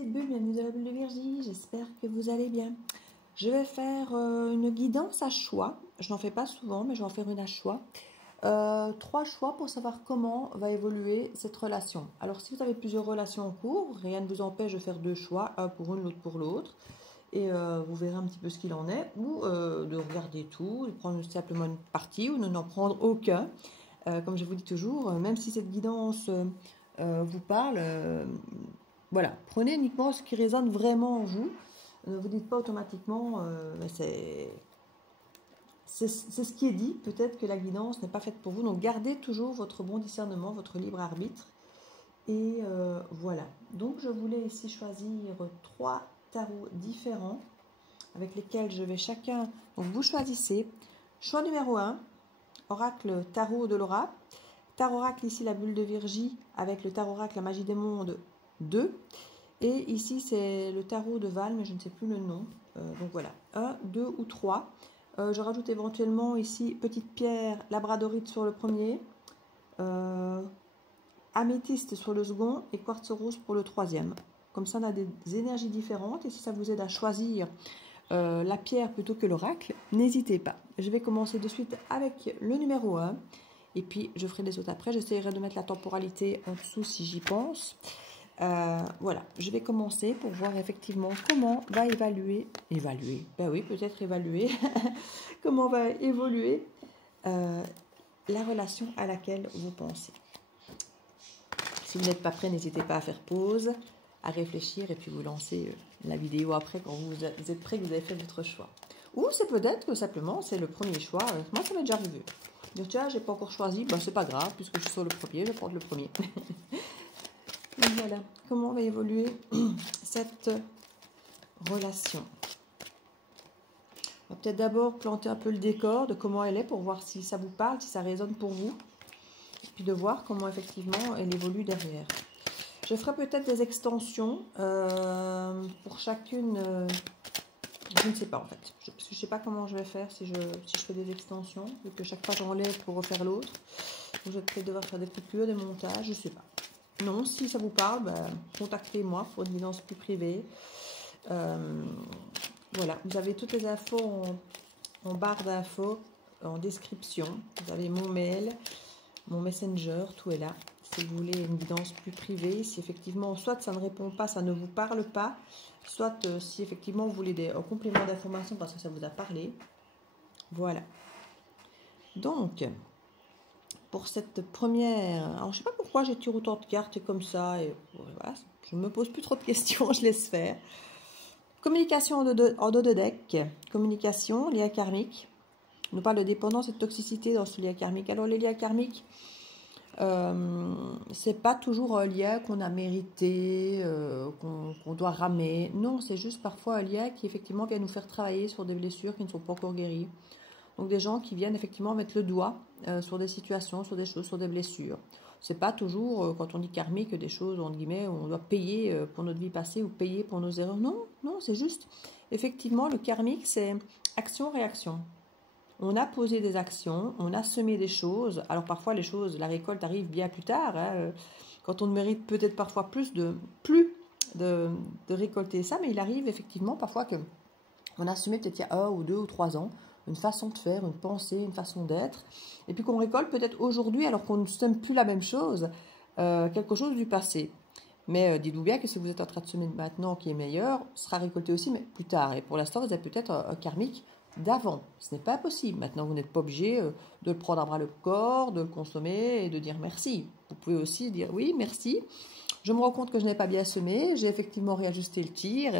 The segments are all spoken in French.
petites bulles, bienvenue dans la bulle de Virgie, j'espère que vous allez bien. Je vais faire une guidance à choix, je n'en fais pas souvent mais je vais en faire une à choix. 3 choix pour savoir comment va évoluer cette relation. Alors si vous avez plusieurs relations en cours, rien ne vous empêche de faire 2 choix, un pour une, l'autre pour l'autre. Et vous verrez un petit peu ce qu'il en est, ou de regarder tout, de prendre simplement une partie ou de n'en prendre aucun. Comme je vous dis toujours, même si cette guidance vous parle, voilà, prenez uniquement ce qui résonne vraiment en vous. Ne vous dites pas automatiquement, c'est ce qui est dit. Peut-être que la guidance n'est pas faite pour vous. Donc gardez toujours votre bon discernement, votre libre arbitre. Et voilà. Donc je voulais ici choisir 3 tarots différents avec lesquels je vais chacun. Donc vous choisissez. Choix numéro 1, oracle tarot de Laura. Tarot oracle ici la bulle de Virgie avec le tarot oracle la magie des mondes 2. Et ici c'est le tarot de Val, mais je ne sais plus le nom. Donc voilà, 1, 2 ou 3. Je rajoute éventuellement ici petite pierre labradorite sur le premier, améthyste sur le second et quartz rose pour le troisième. Comme ça on a des énergies différentes et si ça vous aide à choisir la pierre plutôt que l'oracle, n'hésitez pas. Je vais commencer de suite avec le numéro 1 et puis je ferai les autres après. J'essaierai de mettre la temporalité en dessous si j'y pense. Voilà, je vais commencer pour voir effectivement comment va évaluer, ben oui, peut-être évaluer, comment va évoluer la relation à laquelle vous pensez. Si vous n'êtes pas prêt, n'hésitez pas à faire pause, à réfléchir et puis vous lancez la vidéo après quand vous êtes prêt, que vous avez fait votre choix. Ou c'est peut-être que simplement c'est le premier choix. Moi, ça m'est déjà arrivé. Donc, tiens, j'ai pas encore choisi, ben, c'est pas grave, puisque je suis sur le premier, je vais prendre le premier. Donc voilà, comment va évoluer cette relation. On va peut-être d'abord planter un peu le décor de comment elle est pour voir si ça vous parle, si ça résonne pour vous. Et puis de voir comment effectivement elle évolue derrière. Je ferai peut-être des extensions pour chacune. Je ne sais pas en fait. Parce que je ne sais pas comment je vais faire si je fais des extensions. Vu que chaque fois j'enlève pour refaire l'autre. Donc je vais peut-être devoir faire des coupures, des montages, je ne sais pas. Non, si ça vous parle, ben, contactez-moi pour une guidance plus privée. Voilà, vous avez toutes les infos en barre d'infos, en description. Vous avez mon mail, mon messenger, tout est là. Si vous voulez une guidance plus privée, si effectivement, soit ça ne répond pas, ça ne vous parle pas, soit si effectivement vous voulez des compléments d'information parce que ça vous a parlé. Voilà. Donc, pour cette première... Alors, je ne sais pas pourquoi j'ai tiré autant de cartes comme ça. Et voilà, je ne me pose plus trop de questions, je laisse faire. Communication en dos de deck. Communication, lien karmique. On nous parle de dépendance et de toxicité dans ce lien karmique. Alors, les liens karmiques, c'est pas toujours un lien qu'on a mérité, qu'on doit ramer. Non, c'est juste parfois un lien qui effectivement vient nous faire travailler sur des blessures qui ne sont pas encore guéries. Donc des gens qui viennent effectivement mettre le doigt sur des situations, sur des choses, sur des blessures. C'est pas toujours, quand on dit karmique, des choses, entre guillemets, où on doit payer pour notre vie passée ou payer pour nos erreurs. Non, non, c'est juste, effectivement, le karmique, c'est action-réaction. On a posé des actions, on a semé des choses. Alors parfois, les choses, la récolte arrive bien plus tard. Hein, quand on ne mérite peut-être parfois plus de récolter ça, mais il arrive effectivement parfois que on a semé peut-être il y a 1 ou 2 ou 3 ans une façon de faire, une pensée, une façon d'être, et puis qu'on récolte peut-être aujourd'hui alors qu'on ne sème plus la même chose, quelque chose du passé. Mais dites-vous bien que si vous êtes en train de semer maintenant qui est meilleur, sera récolté aussi, mais plus tard. Et pour l'instant, vous avez peut-être un karmique d'avant. Ce n'est pas possible. Maintenant, vous n'êtes pas obligé de le prendre à bras le corps, de le consommer et de dire merci. Vous pouvez aussi dire oui, merci. Je me rends compte que je n'ai pas bien semé, j'ai effectivement réajusté le tir,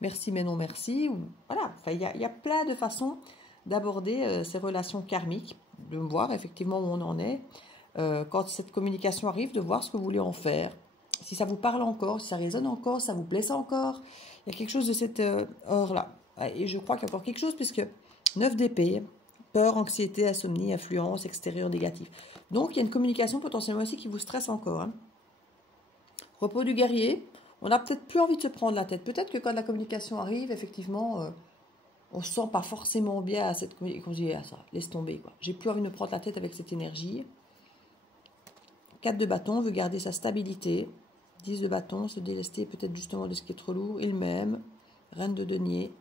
merci mais non merci. Voilà, enfin, il y a plein de façons d'aborder ces relations karmiques, de voir effectivement où on en est. Quand cette communication arrive, de voir ce que vous voulez en faire. Si ça vous parle encore, si ça résonne encore, si ça vous blesse encore, il y a quelque chose de cette heure-là. Et je crois qu'il y a encore quelque chose, puisque 9 d'épée, peur, anxiété, insomnie, influence extérieure négative. Donc, il y a une communication potentiellement aussi qui vous stresse encore. Hein. Repos du guerrier, on n'a peut-être plus envie de se prendre la tête. Peut-être que quand la communication arrive, effectivement, on ne se sent pas forcément bien à cette communication. On se dit, ah, ça, laisse tomber. J'ai plus envie de me prendre la tête avec cette énergie. 4 de bâton, veut garder sa stabilité. 10 de bâton, se délester peut-être justement de ce qui est trop lourd. Il m'aime. Reine de denier.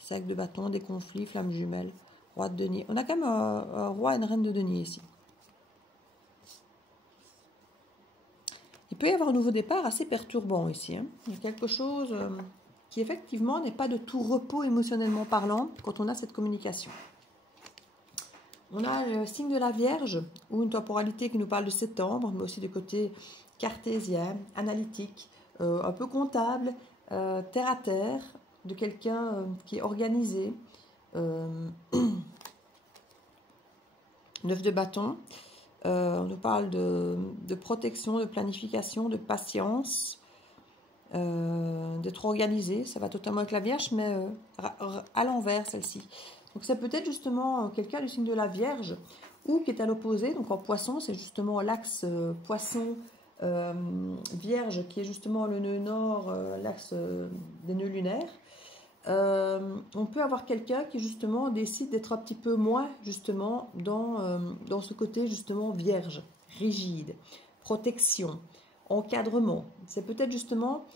5 de bâton, des conflits, flamme jumelle. Roi de denier. On a quand même un roi et une reine de denier ici. Il peut y avoir un nouveau départ assez perturbant ici. Hein. Il y a quelque chose qui effectivement n'est pas de tout repos émotionnellement parlant quand on a cette communication. On a le signe de la Vierge, ou une temporalité qui nous parle de septembre, mais aussi du côté cartésien, analytique, un peu comptable, terre à terre, de quelqu'un qui est organisé. 9 de bâton. On nous parle de protection, de planification, de patience, d'être organisé. Ça va totalement avec la Vierge, mais à l'envers, celle-ci. Donc, c'est peut-être justement quelqu'un du signe de la Vierge ou qui est à l'opposé. Donc, en poisson, c'est justement l'axe poisson-vierge qui est justement le nœud nord, l'axe des nœuds lunaires. On peut avoir quelqu'un qui justement décide d'être un petit peu moins justement dans ce côté justement vierge, rigide, protection, encadrement. C'est peut-être justement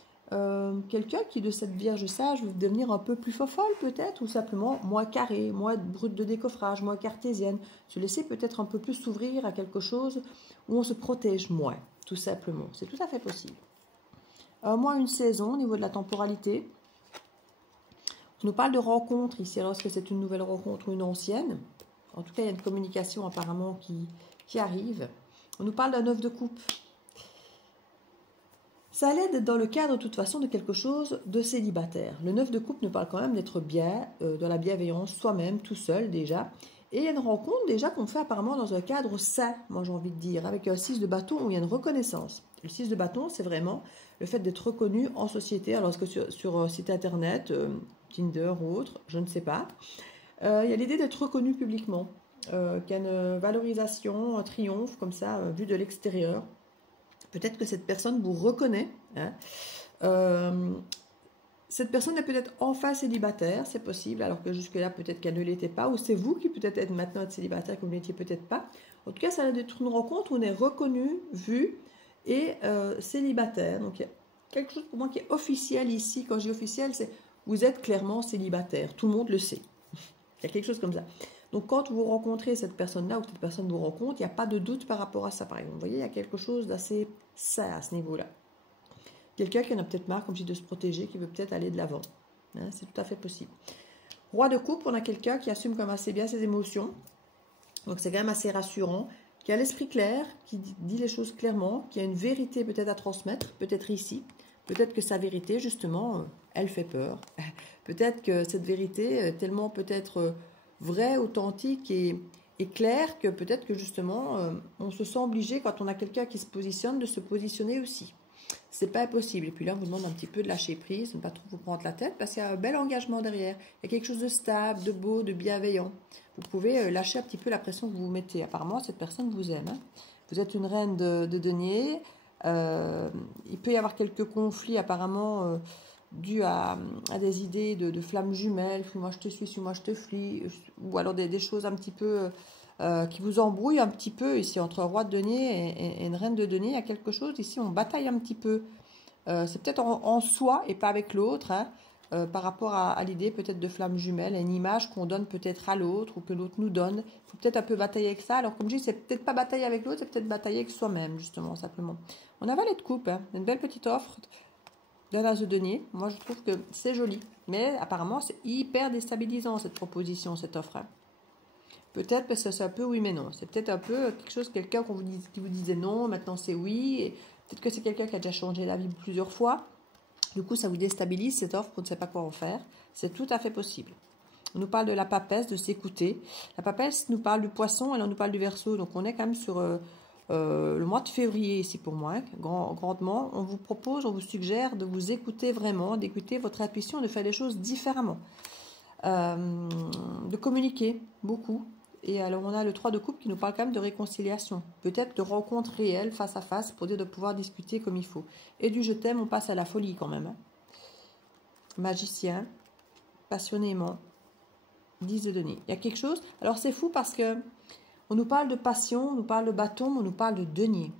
quelqu'un qui de cette vierge sage veut devenir un peu plus fofolle peut-être, ou simplement moins carré, moins brute de décoffrage, moins cartésienne, se laisser peut-être un peu plus s'ouvrir à quelque chose où on se protège moins, tout simplement. C'est tout à fait possible. Moins une saison au niveau de la temporalité. On nous parle de rencontre ici, alors est-ce que c'est une nouvelle rencontre ou une ancienne? En tout cas, il y a une communication apparemment qui arrive. On nous parle d'un 9 de coupe. Ça allait être dans le cadre de toute façon de quelque chose de célibataire. Le 9 de coupe nous parle quand même d'être bien, dans la bienveillance, soi-même, tout seul déjà. Et il y a une rencontre déjà qu'on fait apparemment dans un cadre sain, moi j'ai envie de dire, avec un 6 de bâton où il y a une reconnaissance. Le 6 de bâton, c'est vraiment le fait d'être reconnu en société. Alors, est-ce que sur un site internet, Tinder ou autre, je ne sais pas. Il y a l'idée d'être reconnu publiquement, qu'il y a une valorisation, un triomphe comme ça, vu de l'extérieur. Peut-être que cette personne vous reconnaît. Hein. Cette personne est peut-être enfin célibataire, c'est possible, alors que jusque-là, peut-être qu'elle ne l'était pas, ou c'est vous qui peut-être êtes maintenant célibataire, que vous ne l'étiez peut-être pas. En tout cas, ça va être une rencontre où on est reconnu, vu et célibataire. Donc, il y a quelque chose pour moi qui est officiel ici. Quand je dis officiel, c'est vous êtes clairement célibataire. Tout le monde le sait. Il y a quelque chose comme ça. Donc, quand vous rencontrez cette personne-là ou que cette personne vous rencontre, il n'y a pas de doute par rapport à ça, par exemple. Vous voyez, il y a quelque chose d'assez sain à ce niveau-là. Quelqu'un qui en a peut-être marre, comme je dis, de se protéger, qui veut peut-être aller de l'avant. Hein, c'est tout à fait possible. Roi de coupe, on a quelqu'un qui assume quand même assez bien ses émotions. Donc, c'est quand même assez rassurant. Qui a l'esprit clair, qui dit les choses clairement, qui a une vérité peut-être à transmettre, peut-être ici. Peut-être que sa vérité, justement, elle fait peur. Peut-être que cette vérité est tellement peut-être vraie, authentique et claire que peut-être que justement, on se sent obligé, quand on a quelqu'un qui se positionne, de se positionner aussi. C'est pas impossible. Et puis là, on vous demande un petit peu de lâcher prise, de ne pas trop vous prendre la tête, parce qu'il y a un bel engagement derrière. Il y a quelque chose de stable, de beau, de bienveillant. Vous pouvez lâcher un petit peu la pression que vous vous mettez. Apparemment, cette personne vous aime. Hein. Vous êtes une reine de denier. Il peut y avoir quelques conflits apparemment dus à des idées de flammes jumelles. Suis-moi, je te suis-moi, je te fuis. Ou alors des choses un petit peu qui vous embrouillent un petit peu ici entre un roi de denier et une reine de denier. Il y a quelque chose ici, on bataille un petit peu. C'est peut-être en soi et pas avec l'autre. Hein. Par rapport à l'idée peut-être de flamme jumelle, à une image qu'on donne peut-être à l'autre ou que l'autre nous donne. Il faut peut-être un peu batailler avec ça. Alors comme je dis, c'est peut-être pas batailler avec l'autre, c'est peut-être batailler avec soi-même, justement, simplement. On a valet de coupe, hein. Une belle petite offre d'un as de denier. Moi, je trouve que c'est joli. Mais apparemment, c'est hyper déstabilisant, cette proposition, cette offre. Hein. Peut-être parce que c'est un peu oui mais non. C'est peut-être un peu quelque chose, quelqu'un qui vous disait non, maintenant c'est oui. Et peut-être que c'est quelqu'un qui a déjà changé la vie plusieurs fois. Du coup, ça vous déstabilise cette offre, on ne sait pas quoi en faire. C'est tout à fait possible. On nous parle de la papesse, de s'écouter. La papesse nous parle du poisson, et là on nous parle du verseau. Donc on est quand même sur le mois de février ici pour moi, hein, grandement. On vous propose, on vous suggère de vous écouter vraiment, d'écouter votre intuition, de faire les choses différemment. De communiquer beaucoup. Et alors on a le 3 de coupe qui nous parle quand même de réconciliation. Peut-être de rencontres réelles face à face pour dire de pouvoir discuter comme il faut. Et du je t'aime, on passe à la folie quand même. Hein. Magicien, passionnément, 10 de denier. Il y a quelque chose. Alors c'est fou parce que on nous parle de passion, on nous parle de bâton, on nous parle de denier.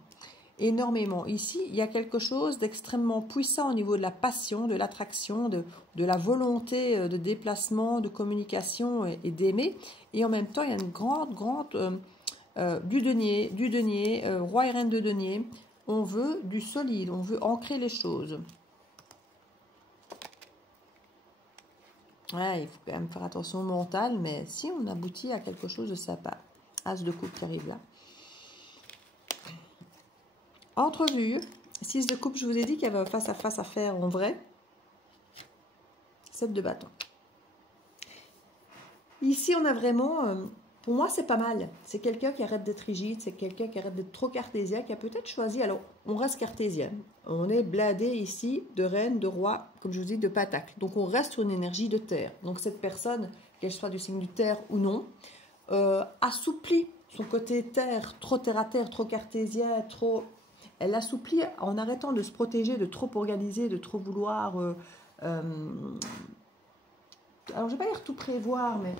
énormément. Ici, il y a quelque chose d'extrêmement puissant au niveau de la passion, de l'attraction, de la volonté de déplacement, de communication et d'aimer. Et en même temps, il y a une grande du denier, roi et reine de denier. On veut du solide, on veut ancrer les choses. Ouais, il faut quand même faire attention au mental, mais si on aboutit à quelque chose de sympa. As de coupe qui arrive là. Entrevue, 6 de coupe, je vous ai dit qu'il y avait face à face à faire en vrai. 7 de bâton. Ici, on a vraiment, pour moi, c'est pas mal. C'est quelqu'un qui arrête d'être rigide, c'est quelqu'un qui arrête d'être trop cartésien, qui a peut-être choisi, alors on reste cartésien. On est blindé ici de reine, de roi, comme je vous dis, de pentacle. Donc on reste sur une énergie de terre. Donc cette personne, qu'elle soit du signe du terre ou non, assouplit son côté terre à terre, trop cartésien, trop... Elle l'assouplit en arrêtant de se protéger, de trop organiser, de trop vouloir... alors, je ne vais pas dire tout prévoir, mais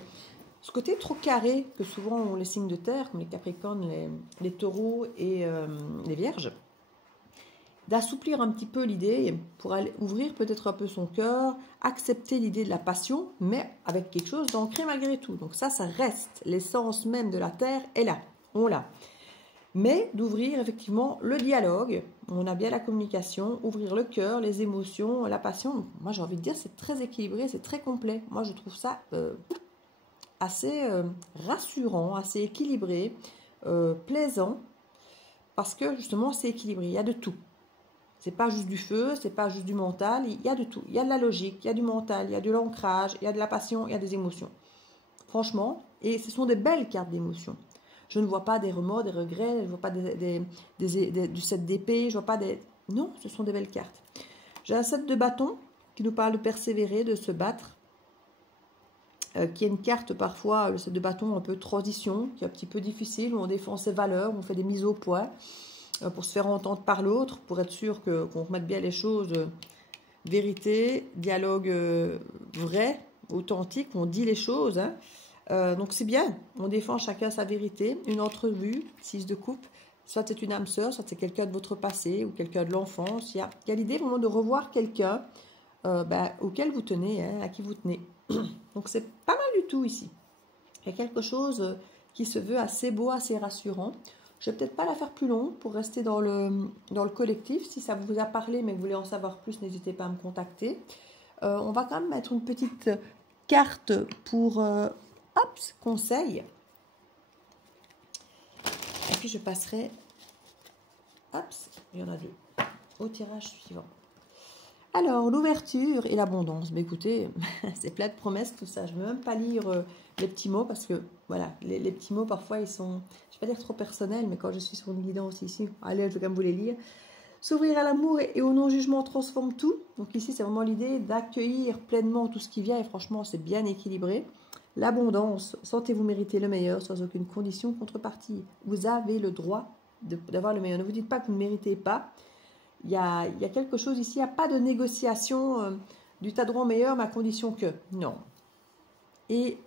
ce côté trop carré que souvent ont les signes de terre, comme les capricornes, les taureaux et les vierges, d'assouplir un petit peu l'idée pour aller ouvrir peut-être un peu son cœur, accepter l'idée de la passion, mais avec quelque chose d'ancré malgré tout. Donc ça reste. L'essence même de la terre est là. On l'a. Mais d'ouvrir effectivement le dialogue, on a bien la communication, ouvrir le cœur, les émotions, la passion. Moi j'ai envie de dire c'est très équilibré, c'est très complet. Moi je trouve ça assez rassurant, assez équilibré, plaisant, parce que justement c'est équilibré, il y a de tout. C'est pas juste du feu, c'est pas juste du mental, il y a de tout. Il y a de la logique, il y a du mental, il y a de l'ancrage, il y a de la passion, il y a des émotions. Franchement, et ce sont des belles cartes d'émotions. Je ne vois pas des remords, des regrets, je ne vois pas du 7 d'épée, je vois pas des... Non, ce sont des belles cartes. J'ai un 7 de bâton qui nous parle de persévérer, de se battre, qui est une carte parfois, le 7 de bâton un peu transition, qui est un petit peu difficile, où on défend ses valeurs, où on fait des mises au point, pour se faire entendre par l'autre, pour être sûr qu'on remette bien les choses, vérité, dialogue vrai, authentique, on dit les choses, hein. Donc c'est bien, on défend chacun sa vérité, une entrevue, 6 de coupe, soit c'est une âme sœur, soit c'est quelqu'un de votre passé ou quelqu'un de l'enfance. Il y a l'idée vraiment de revoir quelqu'un auquel vous tenez, hein, à qui vous tenez. Donc c'est pas mal du tout ici. Il y a quelque chose qui se veut assez beau, assez rassurant. Je ne vais peut-être pas la faire plus long pour rester dans le collectif. Si ça vous a parlé mais que vous voulez en savoir plus, n'hésitez pas à me contacter. On va quand même mettre une petite carte pour... conseil. Et puis je passerai, il y en a 2, au tirage suivant. Alors, l'ouverture et l'abondance. Mais écoutez, c'est plein de promesses, tout ça. Je ne veux même pas lire les petits mots parce que, voilà, les petits mots, parfois, ils sont, je ne vais pas dire trop personnels, mais quand je suis sur une guidance ici, allez, je vais quand même vous les lire. S'ouvrir à l'amour et au non-jugement transforme tout. Donc ici, c'est vraiment l'idée d'accueillir pleinement tout ce qui vient et franchement, c'est bien équilibré. L'abondance, sentez-vous mériter le meilleur sans aucune condition contrepartie. Vous avez le droit d'avoir le meilleur. Ne vous dites pas que vous ne méritez pas. Il y a quelque chose ici, il n'y a pas de négociation du tas de droit meilleur, mais à condition que. Non. Et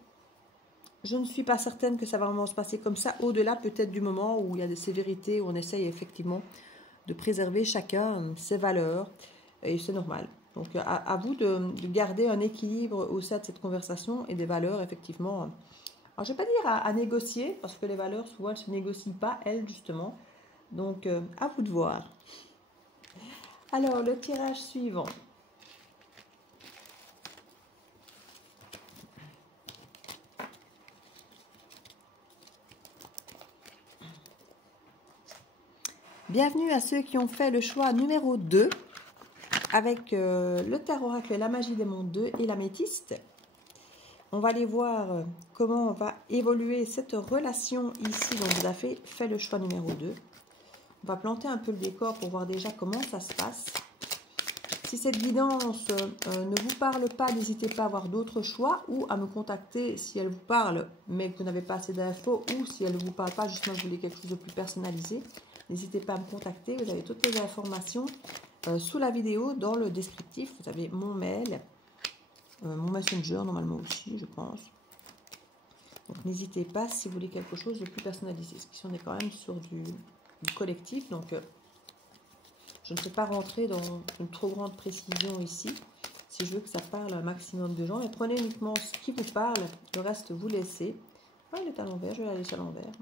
je ne suis pas certaine que ça va vraiment se passer comme ça, au-delà peut-être du moment où il y a des sévérités, où on essaye effectivement de préserver chacun ses valeurs, et c'est normal. Donc, à vous de garder un équilibre au sein de cette conversation et des valeurs, effectivement. Alors, je ne vais pas dire à négocier, parce que les valeurs, souvent, elles ne se négocient pas, elles, justement. Donc, à vous de voir. Alors, le tirage suivant. Bienvenue à ceux qui ont fait le choix numéro 2. Avec le tarot oracle, la magie des mondes 2 et l'améthyste. On va aller voir comment va évoluer cette relation ici. Donc, vous avez fait le choix numéro 2. On va planter un peu le décor pour voir déjà comment ça se passe. Si cette guidance ne vous parle pas, n'hésitez pas à avoir d'autres choix ou à me contacter si elle vous parle, mais que vous n'avez pas assez d'infos, ou si elle ne vous parle pas, justement, vous voulez quelque chose de plus personnalisé. N'hésitez pas à me contacter. Vous avez toutes les informations sous la vidéo, dans le descriptif. Vous avez mon mail, mon messenger normalement aussi, je pense. Donc n'hésitez pas si vous voulez quelque chose de plus personnalisé. Parce qu'ici on est quand même sur du collectif. Donc Je ne peux pas rentrer dans une trop grande précision ici, si je veux que ça parle à un maximum de gens. Mais prenez uniquement ce qui vous parle, le reste vous laissez. Ah, il est à l'envers, je vais la laisser à l'envers.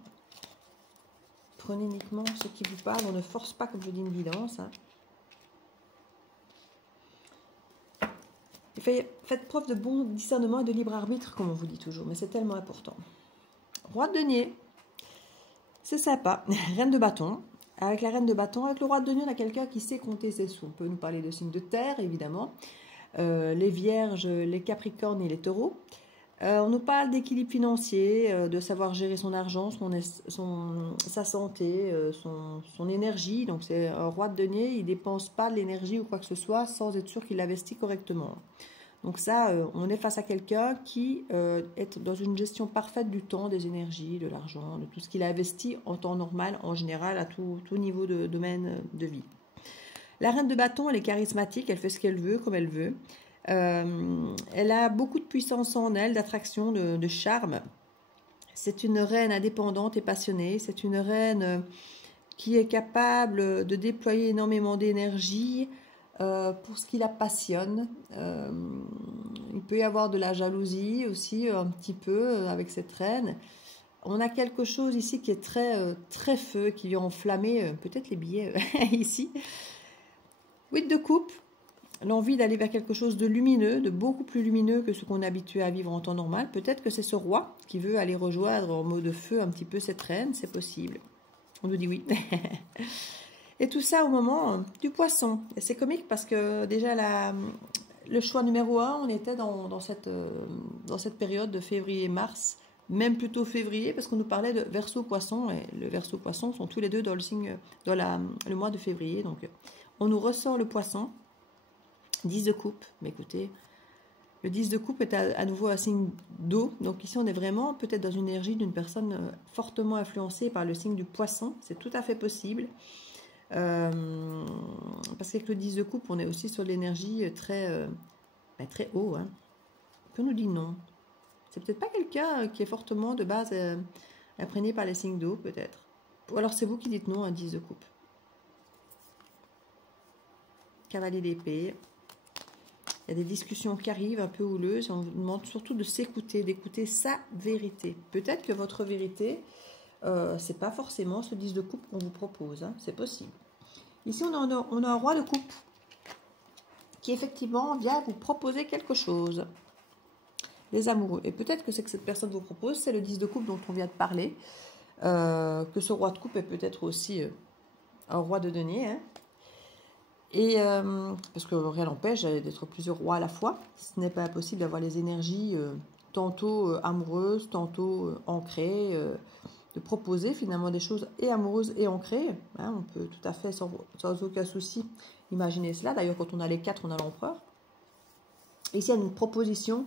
Prenez uniquement ce qui vous parle, on ne force pas, comme je dis, une guidance. Hein. Faites preuve de bon discernement et de libre arbitre, comme on vous dit toujours, mais c'est tellement important. Roi de denier, c'est sympa. Reine de bâton. Avec la reine de bâton, avec le roi de denier, on a quelqu'un qui sait compter ses sous. On peut nous parler de signes de terre, évidemment. Les vierges, les capricornes et les taureaux. On nous parle d'équilibre financier, de savoir gérer son argent, sa santé, son énergie. Donc c'est un roi de denier, il ne dépense pas de l'énergie ou quoi que ce soit sans être sûr qu'il l'investit correctement. Donc ça, on est face à quelqu'un qui est dans une gestion parfaite du temps, des énergies, de l'argent, de tout ce qu'il a investi en temps normal, en général, à tout niveau de domaine de vie. La reine de bâton, elle est charismatique, elle fait ce qu'elle veut, comme elle veut. Elle a beaucoup de puissance en elle, d'attraction, de charme. C'est une reine indépendante et passionnée. C'est une reine qui est capable de déployer énormément d'énergie pour ce qui la passionne. Il peut y avoir de la jalousie aussi, un petit peu, avec cette reine. On a quelque chose ici qui est très feu, qui vient enflammer peut-être les billets ici. 8 de coupe. L'envie d'aller vers quelque chose de lumineux, de beaucoup plus lumineux que ce qu'on est habitué à vivre en temps normal. Peut-être que c'est ce roi qui veut aller rejoindre en mode feu un petit peu cette reine, c'est possible. On nous dit oui. Et tout ça au moment du poisson. Et c'est comique parce que déjà le choix numéro 1, on était dans cette période de février-mars, même plutôt février, parce qu'on nous parlait de Verseau-Poisson, et le Verseau-Poisson sont tous les deux dans le mois de février. Donc on nous ressort le poisson. 10 de coupe, mais écoutez, le 10 de coupe est à nouveau un signe d'eau, donc ici on est vraiment peut-être dans une énergie d'une personne fortement influencée par le signe du poisson, c'est tout à fait possible, parce qu'avec le 10 de coupe on est aussi sur l'énergie très haut, hein. Que nous dit non, c'est peut-être pas quelqu'un qui est fortement de base imprégné par les signes d'eau peut-être, ou alors c'est vous qui dites non à un 10 de coupe. Cavalier d'épée. Il y a des discussions qui arrivent un peu houleuses. On vous demande surtout de s'écouter, d'écouter sa vérité. Peut-être que votre vérité, c'est pas forcément ce 10 de coupe qu'on vous propose. Hein, c'est possible. Ici, on a un roi de coupe qui effectivement vient vous proposer quelque chose. Les amoureux. Et peut-être que c'est que cette personne vous propose, c'est le 10 de coupe dont on vient de parler. Que ce roi de coupe est peut-être aussi un roi de denier. Hein. Et parce que rien n'empêche d'être plusieurs rois à la fois. Ce n'est pas impossible d'avoir les énergies tantôt amoureuses, tantôt ancrées, de proposer finalement des choses et amoureuses et ancrées. Hein, on peut tout à fait sans aucun souci imaginer cela. D'ailleurs, quand on a les 4, on a l'empereur. Ici, il y a une proposition,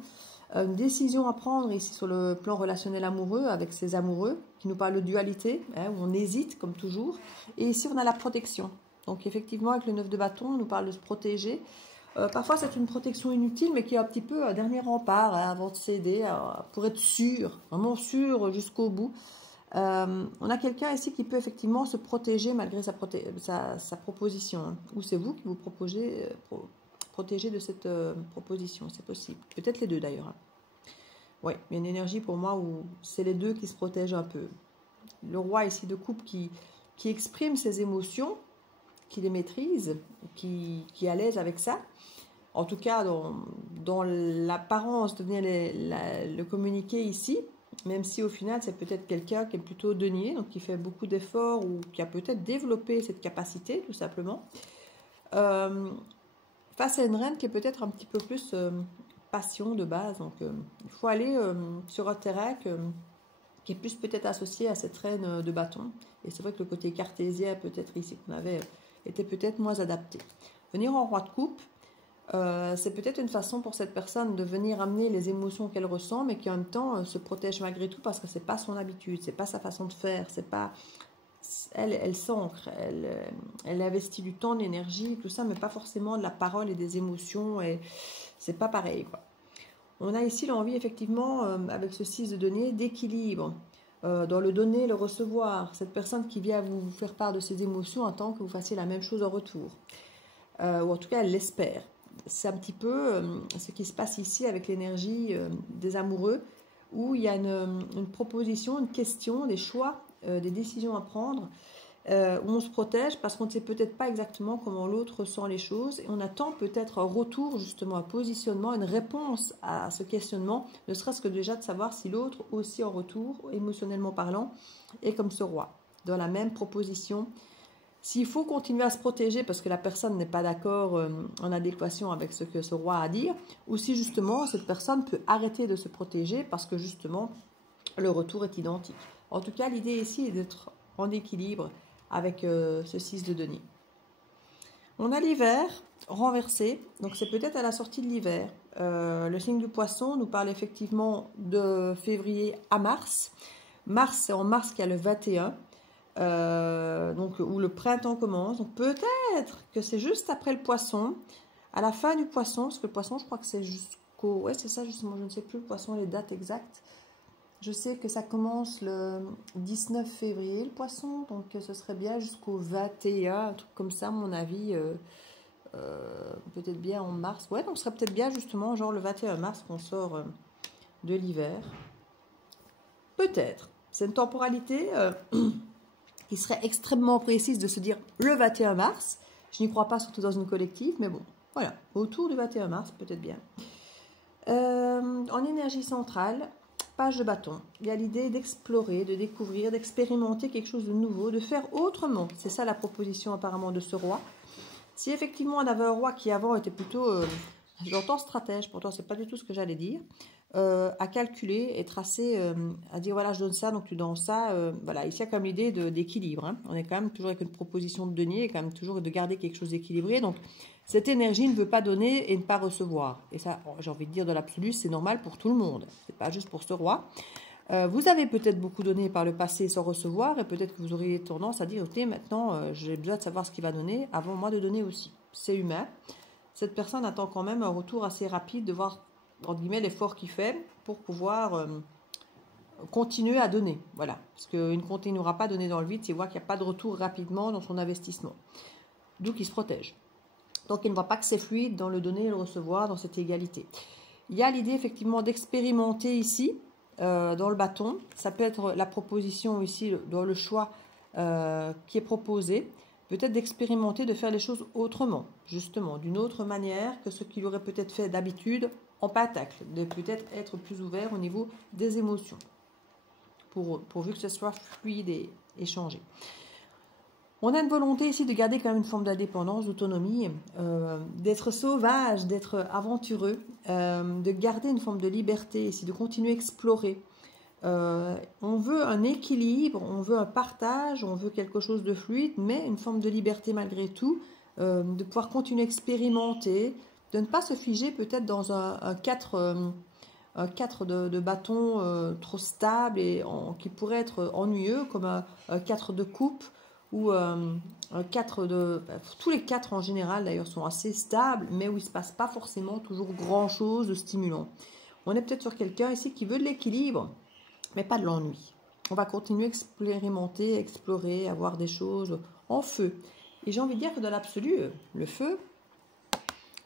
une décision à prendre ici sur le plan relationnel amoureux avec ses amoureux, qui nous parle de dualité, hein, où on hésite comme toujours. Et ici, on a la protection. Donc effectivement, avec le 9 de bâton, on nous parle de se protéger. Parfois, c'est une protection inutile, mais qui est un petit peu un dernier rempart hein, avant de céder, pour être sûr, vraiment sûr jusqu'au bout. On a quelqu'un ici qui peut effectivement se protéger malgré sa proposition. Hein. Ou c'est vous qui vous protégez de cette proposition, c'est possible. Peut-être les deux d'ailleurs. Hein. Oui, il y a une énergie pour moi où c'est les deux qui se protègent un peu. Le roi ici de coupe qui exprime ses émotions, qui les maîtrise, qui est à l'aise avec ça. En tout cas, dans l'apparence de venir le communiquer ici, même si au final, c'est peut-être quelqu'un qui est plutôt denier, donc qui fait beaucoup d'efforts ou qui a peut-être développé cette capacité, tout simplement. Face à une reine qui est peut-être un petit peu plus passion de base. Donc, il faut aller sur un terrain qui est plus peut-être associé à cette reine de bâton. Et c'est vrai que le côté cartésien, peut-être ici, qu'on avait était peut-être moins adapté. Venir en roi de coupe, c'est peut-être une façon pour cette personne de venir amener les émotions qu'elle ressent, mais qui en même temps se protège malgré tout parce que c'est pas son habitude, c'est pas sa façon de faire, c'est pas elle s'ancre, elle investit du temps, de l'énergie, tout ça, mais pas forcément de la parole et des émotions, et c'est pas pareil, quoi. On a ici l'envie effectivement avec ce 6 de denier d'équilibre. dans le donner, le recevoir. Cette personne qui vient vous faire part de ses émotions attend que vous fassiez la même chose en retour. Ou en tout cas, elle l'espère. C'est un petit peu ce qui se passe ici avec l'énergie des amoureux, où il y a une proposition, une question, des choix, des décisions à prendre, où on se protège parce qu'on ne sait peut-être pas exactement comment l'autre ressent les choses et on attend peut-être un retour, justement un positionnement, une réponse à ce questionnement, ne serait-ce que déjà de savoir si l'autre aussi en retour, émotionnellement parlant, est comme ce roi, dans la même proposition. S'il faut continuer à se protéger parce que la personne n'est pas d'accord en adéquation avec ce que ce roi a à dire, ou si justement cette personne peut arrêter de se protéger parce que justement le retour est identique. En tout cas, l'idée ici est d'être en équilibre avec ce 6 de denier. On a l'hiver renversé, donc c'est peut-être à la sortie de l'hiver. Le signe du poisson nous parle effectivement de février à mars. Mars, c'est en mars qu'il y a le 21. Donc, où le printemps commence. Donc peut-être que c'est juste après le poisson, à la fin du poisson, parce que le poisson, je crois que c'est jusqu'au... Ouais, c'est ça justement, je ne sais plus le poisson, les dates exactes. Je sais que ça commence le 19 février, le poisson, donc ce serait bien jusqu'au 21, un truc comme ça, à mon avis, peut-être bien en mars. Ouais, donc ce serait peut-être bien justement, genre le 21 mars qu'on sort de l'hiver. Peut-être. C'est une temporalité... qui serait extrêmement précise de se dire le 21 mars. Je n'y crois pas, surtout dans une collective, mais bon, voilà, autour du 21 mars, peut-être bien. En énergie centrale, page de bâton. Il y a l'idée d'explorer, de découvrir, d'expérimenter quelque chose de nouveau, de faire autrement. C'est ça la proposition apparemment de ce roi. Si effectivement on avait un roi qui avant était plutôt, j'entends stratège, pourtant c'est pas du tout ce que j'allais dire, à calculer et tracer, à dire voilà je donne ça donc tu donnes ça, voilà ici il y a comme l'idée d'équilibre, hein. On est quand même toujours avec une proposition de denier et quand même toujours de garder quelque chose d'équilibré, donc cette énergie ne veut pas donner et ne pas recevoir, et ça j'ai envie de dire dans l'absolu c'est normal pour tout le monde, c'est pas juste pour ce roi. Vous avez peut-être beaucoup donné par le passé sans recevoir et peut-être que vous auriez tendance à dire ok maintenant j'ai besoin de savoir ce qu'il va donner avant moi de donner aussi, c'est humain. Cette personne attend quand même un retour assez rapide de voir entre guillemets l'effort qu'il fait pour pouvoir continuer à donner, voilà, parce qu'il ne continuera pas à donner dans le vide s'il voit qu'il n'y a pas de retour rapidement dans son investissement, d'où il se protège. Donc il ne voit pas que c'est fluide dans le donner et le recevoir, dans cette égalité. Il y a l'idée effectivement d'expérimenter ici dans le bâton, ça peut être la proposition ici dans le choix qui est proposé, peut-être d'expérimenter, de faire les choses autrement, justement, d'une autre manière que ce qu'il aurait peut-être fait d'habitude en pentacle, de peut-être être plus ouvert au niveau des émotions, pourvu que ce soit fluide et échangé. On a une volonté ici de garder quand même une forme d'indépendance, d'autonomie, d'être sauvage, d'être aventureux, de garder une forme de liberté ici, de continuer à explorer. On veut un équilibre, on veut un partage, on veut quelque chose de fluide, mais une forme de liberté malgré tout, de pouvoir continuer à expérimenter, de ne pas se figer peut-être dans un 4 de bâton trop stable et qui pourrait être ennuyeux, comme un 4 de coupe, ou un 4 de... Tous les 4 en général d'ailleurs sont assez stables, mais où il ne se passe pas forcément toujours grand-chose de stimulant. On est peut-être sur quelqu'un ici qui veut de l'équilibre, mais pas de l'ennui. On va continuer à expérimenter, explorer, avoir des choses en feu. Et j'ai envie de dire que dans l'absolu, le feu,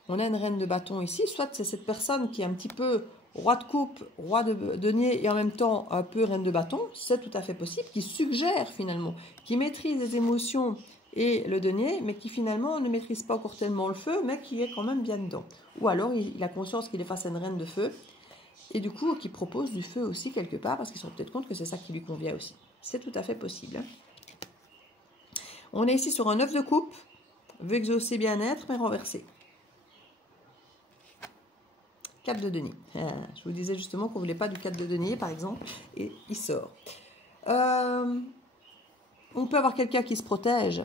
on a une reine de bâton ici, soit c'est cette personne qui est un petit peu roi de coupe, roi de denier et en même temps un peu reine de bâton, c'est tout à fait possible, qui suggère finalement, qui maîtrise les émotions et le denier, mais qui finalement ne maîtrise pas encore tellement le feu, mais qui est quand même bien dedans. Ou alors il a conscience qu'il est face à une reine de feu, et du coup qui propose du feu aussi quelque part, parce qu'il se rend peut-être compte que c'est ça qui lui convient aussi. C'est tout à fait possible. Hein. On est ici sur un 9 de coupe, veut exaucer bien-être, mais renversé. 4 de denier. Je vous disais justement qu'on ne voulait pas du 4 de denier, par exemple, et il sort. On peut avoir quelqu'un qui se protège,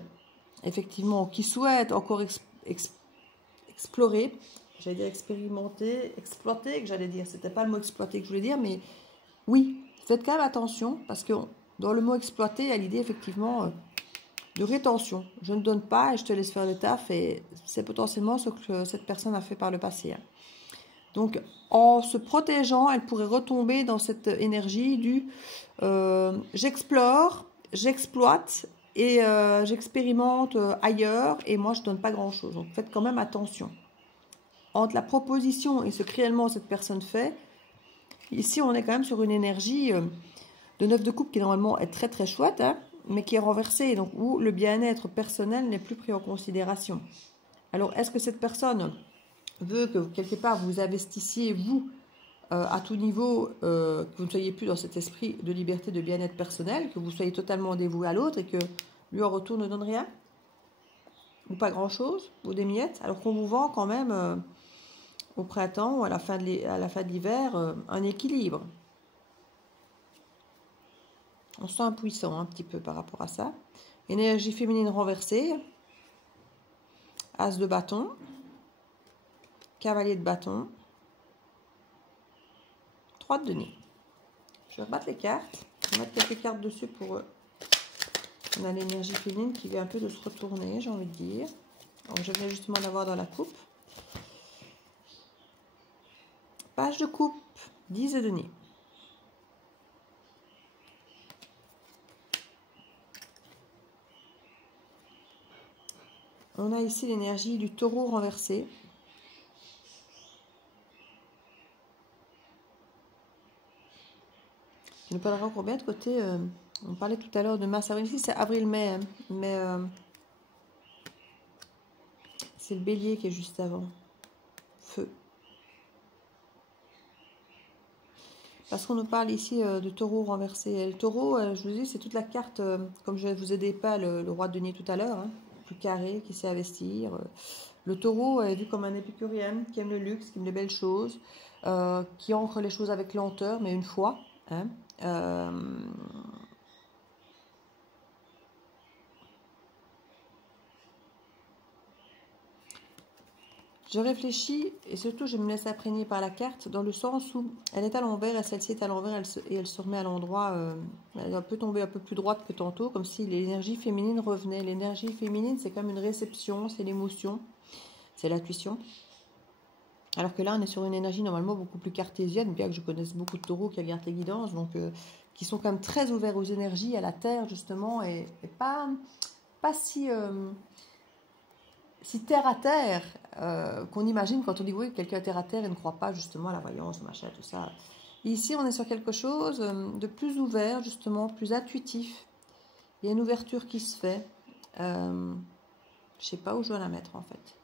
effectivement, qui souhaite encore explorer, j'allais dire expérimenter, exploiter, que j'allais dire, c'était pas le mot exploiter que je voulais dire, mais oui, faites quand même attention, parce que dans le mot exploiter, il y a l'idée, effectivement, de rétention. Je ne donne pas et je te laisse faire le taf, et c'est potentiellement ce que cette personne a fait par le passé. Hein. Donc, en se protégeant, elle pourrait retomber dans cette énergie du j'explore, j'exploite et j'expérimente ailleurs et moi, je ne donne pas grand-chose. Donc, faites quand même attention. Entre la proposition et ce que réellement cette personne fait, ici, on est quand même sur une énergie de 9 de coupe qui normalement est très très chouette, hein, mais qui est renversée, donc où le bien-être personnel n'est plus pris en considération. Alors, est-ce que cette personne veut que quelque part vous investissiez, vous, à tout niveau, que vous ne soyez plus dans cet esprit de liberté, de bien-être personnel, que vous soyez totalement dévoué à l'autre et que lui en retour ne donne rien, ou pas grand-chose, ou des miettes, alors qu'on vous vend quand même au printemps ou à la fin de l'hiver un équilibre. On se sent impuissant un petit peu par rapport à ça. Énergie féminine renversée, as de bâton, cavalier de bâton, 3 de denier. Je vais rebattre les cartes. Je vais mettre quelques cartes dessus pour... on a l'énergie féminine qui vient un peu de se retourner, j'ai envie de dire. Donc, je viens justement d'avoir dans la coupe. Page de coupe, 10 de denier. On a ici l'énergie du taureau renversé. Qui nous parlera encore bien de côté... on parlait tout à l'heure de mars-avril. Ici, c'est avril-mai. Hein, mais c'est le bélier qui est juste avant. Feu. Parce qu'on nous parle ici de taureau renversé. Et le taureau, je vous dis, c'est toute la carte, comme je vous ai dépeint le roi de denier tout à l'heure, hein, plus carré, qui sait investir. Le taureau est vu comme un épicurien qui aime le luxe, qui aime les belles choses, qui ancre les choses avec lenteur, mais une fois. Hein, je réfléchis et surtout je me laisse imprégner par la carte dans le sens où elle est à l'envers et celle-ci est à l'envers et elle se remet à l'endroit. Elle peut tomber un peu plus droite que tantôt, comme si l'énergie féminine revenait. L'énergie féminine, c'est comme une réception, c'est l'émotion, c'est l'intuition. Alors que là, on est sur une énergie normalement beaucoup plus cartésienne, bien que je connaisse beaucoup de taureaux qui regardent les guidances, donc qui sont quand même très ouverts aux énergies, à la terre justement, et pas si... si terre à terre, qu'on imagine quand on dit oui, quelqu'un terre à terre et ne croit pas justement à la voyance, machin, tout ça. Et ici, on est sur quelque chose de plus ouvert, justement, plus intuitif. Il y a une ouverture qui se fait. Je ne sais pas où je dois la mettre, en fait.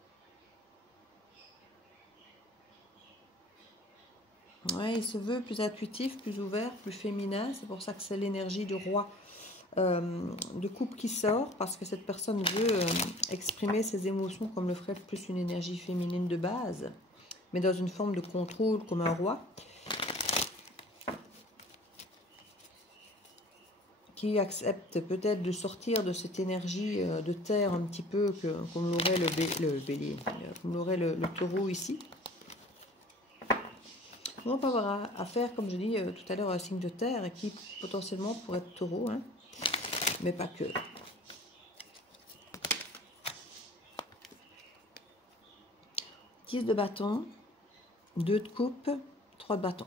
Ouais, il se veut plus intuitif, plus ouvert, plus féminin. C'est pour ça que c'est l'énergie du roi de coupe qui sort, parce que cette personne veut exprimer ses émotions comme le ferait plus une énergie féminine de base, mais dans une forme de contrôle comme un roi, qui accepte peut-être de sortir de cette énergie de terre un petit peu comme l'aurait le bélier, comme l'aurait le taureau ici. On va avoir affaire, comme je dis tout à l'heure, à un signe de terre qui potentiellement pourrait être taureau, hein, mais pas que. De bâton, 2 de coupe, 3 de bâton.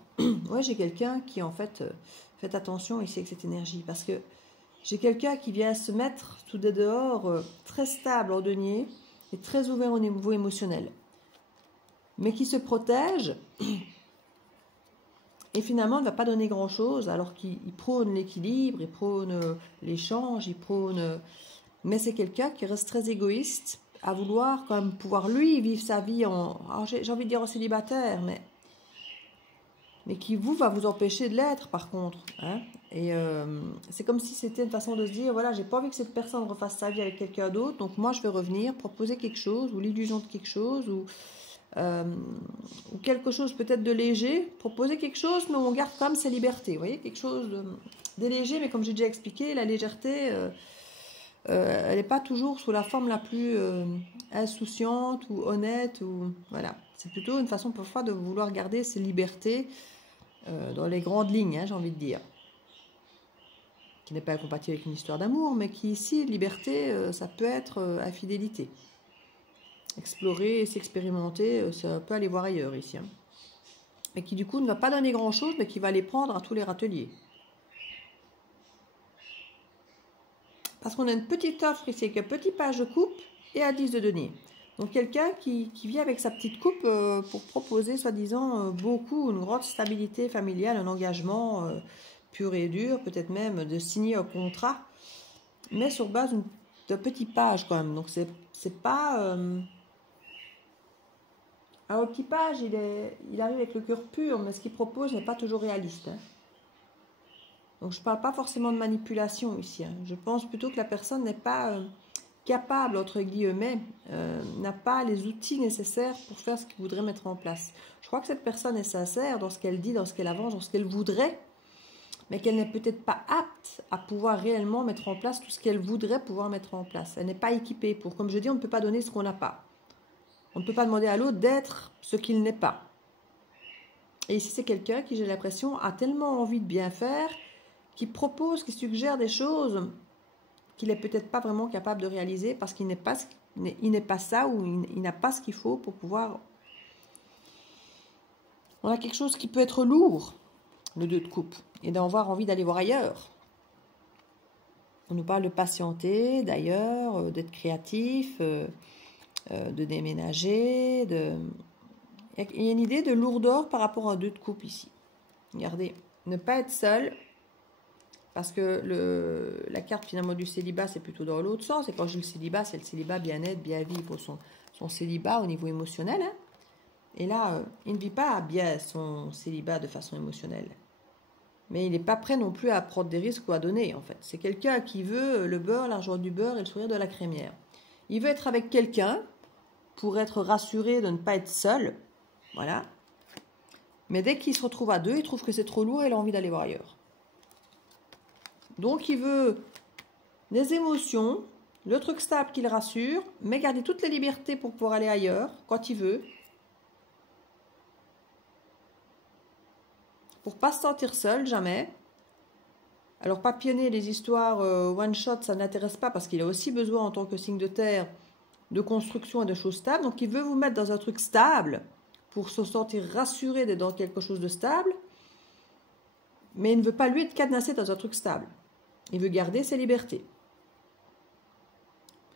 Ouais, j'ai quelqu'un qui en fait, faites attention ici avec cette énergie, parce que j'ai quelqu'un qui vient se mettre tout de dehors, très stable en denier, et très ouvert au niveau émotionnel, mais qui se protège, et finalement ne va pas donner grand chose, alors qu'il prône l'équilibre, il prône l'échange, il prône... mais c'est quelqu'un qui reste très égoïste, à vouloir quand même pouvoir lui vivre sa vie en, j'ai envie de dire en célibataire, mais qui va vous empêcher de l'être par contre, hein. Et c'est comme si c'était une façon de se dire, voilà, j'ai pas envie que cette personne refasse sa vie avec quelqu'un d'autre, donc moi je vais revenir, proposer quelque chose, ou l'illusion de quelque chose, ou quelque chose peut-être de léger, proposer quelque chose, mais on garde quand même ses libertés, vous voyez, quelque chose de léger, mais comme j'ai déjà expliqué, la légèreté... elle n'est pas toujours sous la forme la plus insouciante ou honnête. Voilà. C'est plutôt une façon parfois de vouloir garder ses libertés dans les grandes lignes, hein, j'ai envie de dire. Qui n'est pas incompatible avec une histoire d'amour, mais qui ici, liberté, ça peut être infidélité. Explorer et s'expérimenter, ça peut aller voir ailleurs ici. Hein. mais qui du coup ne va pas donner grand-chose, mais qui va les prendre à tous les râteliers. Parce qu'on a une petite offre ici avec un petit page de coupe et à 10 de denier. Donc quelqu'un qui vient avec sa petite coupe pour proposer soi-disant beaucoup, une grande stabilité familiale, un engagement pur et dur, peut-être même de signer un contrat, mais sur base de petits pages quand même. Donc c'est pas... Alors le petit page, il arrive avec le cœur pur, mais ce qu'il propose n'est pas toujours réaliste. Hein. Donc je ne parle pas forcément de manipulation ici. Hein. Je pense plutôt que la personne n'est pas capable, entre guillemets, n'a pas les outils nécessaires pour faire ce qu'il voudrait mettre en place. Je crois que cette personne est sincère dans ce qu'elle dit, dans ce qu'elle avance, dans ce qu'elle voudrait, mais qu'elle n'est peut-être pas apte à pouvoir réellement mettre en place tout ce qu'elle voudrait pouvoir mettre en place. Elle n'est pas équipée pour. Comme je dis, on ne peut pas donner ce qu'on n'a pas. On ne peut pas demander à l'autre d'être ce qu'il n'est pas. Et ici, c'est quelqu'un qui, j'ai l'impression, a tellement envie de bien faire, qui propose, qui suggère des choses qu'il n'est peut-être pas vraiment capable de réaliser parce qu'il n'est pas ça ou il n'a pas ce qu'il faut pour pouvoir... On a quelque chose qui peut être lourd, le 2 de coupe, et d'avoir envie d'aller voir ailleurs. On nous parle de patienter, d'ailleurs, d'être créatif, de déménager, Il y a une idée de lourdeur par rapport à un 2 de coupe ici. Regardez, ne pas être seul, parce que la carte finalement du célibat, c'est plutôt dans l'autre sens. Et quand je dis le célibat, c'est le célibat bien-être, bien vivre son célibat au niveau émotionnel. Hein. Et là, il ne vit pas bien son célibat de façon émotionnelle. Mais il n'est pas prêt non plus à prendre des risques ou à donner, en fait. C'est quelqu'un qui veut le beurre, l'argent du beurre et le sourire de la crémière. Il veut être avec quelqu'un pour être rassuré de ne pas être seul. Voilà. Mais dès qu'il se retrouve à 2, il trouve que c'est trop lourd et il a envie d'aller voir ailleurs. Donc il veut des émotions, le truc stable qui le rassure, mais garder toutes les libertés pour pouvoir aller ailleurs quand il veut. Pour pas se sentir seul, jamais. Alors papillonner les histoires one shot, ça ne l'intéresse pas parce qu'il a aussi besoin en tant que signe de terre de construction et de choses stables. Donc il veut vous mettre dans un truc stable pour se sentir rassuré d'être dans quelque chose de stable. Mais il ne veut pas lui être cadenassé dans un truc stable. Il veut garder ses libertés.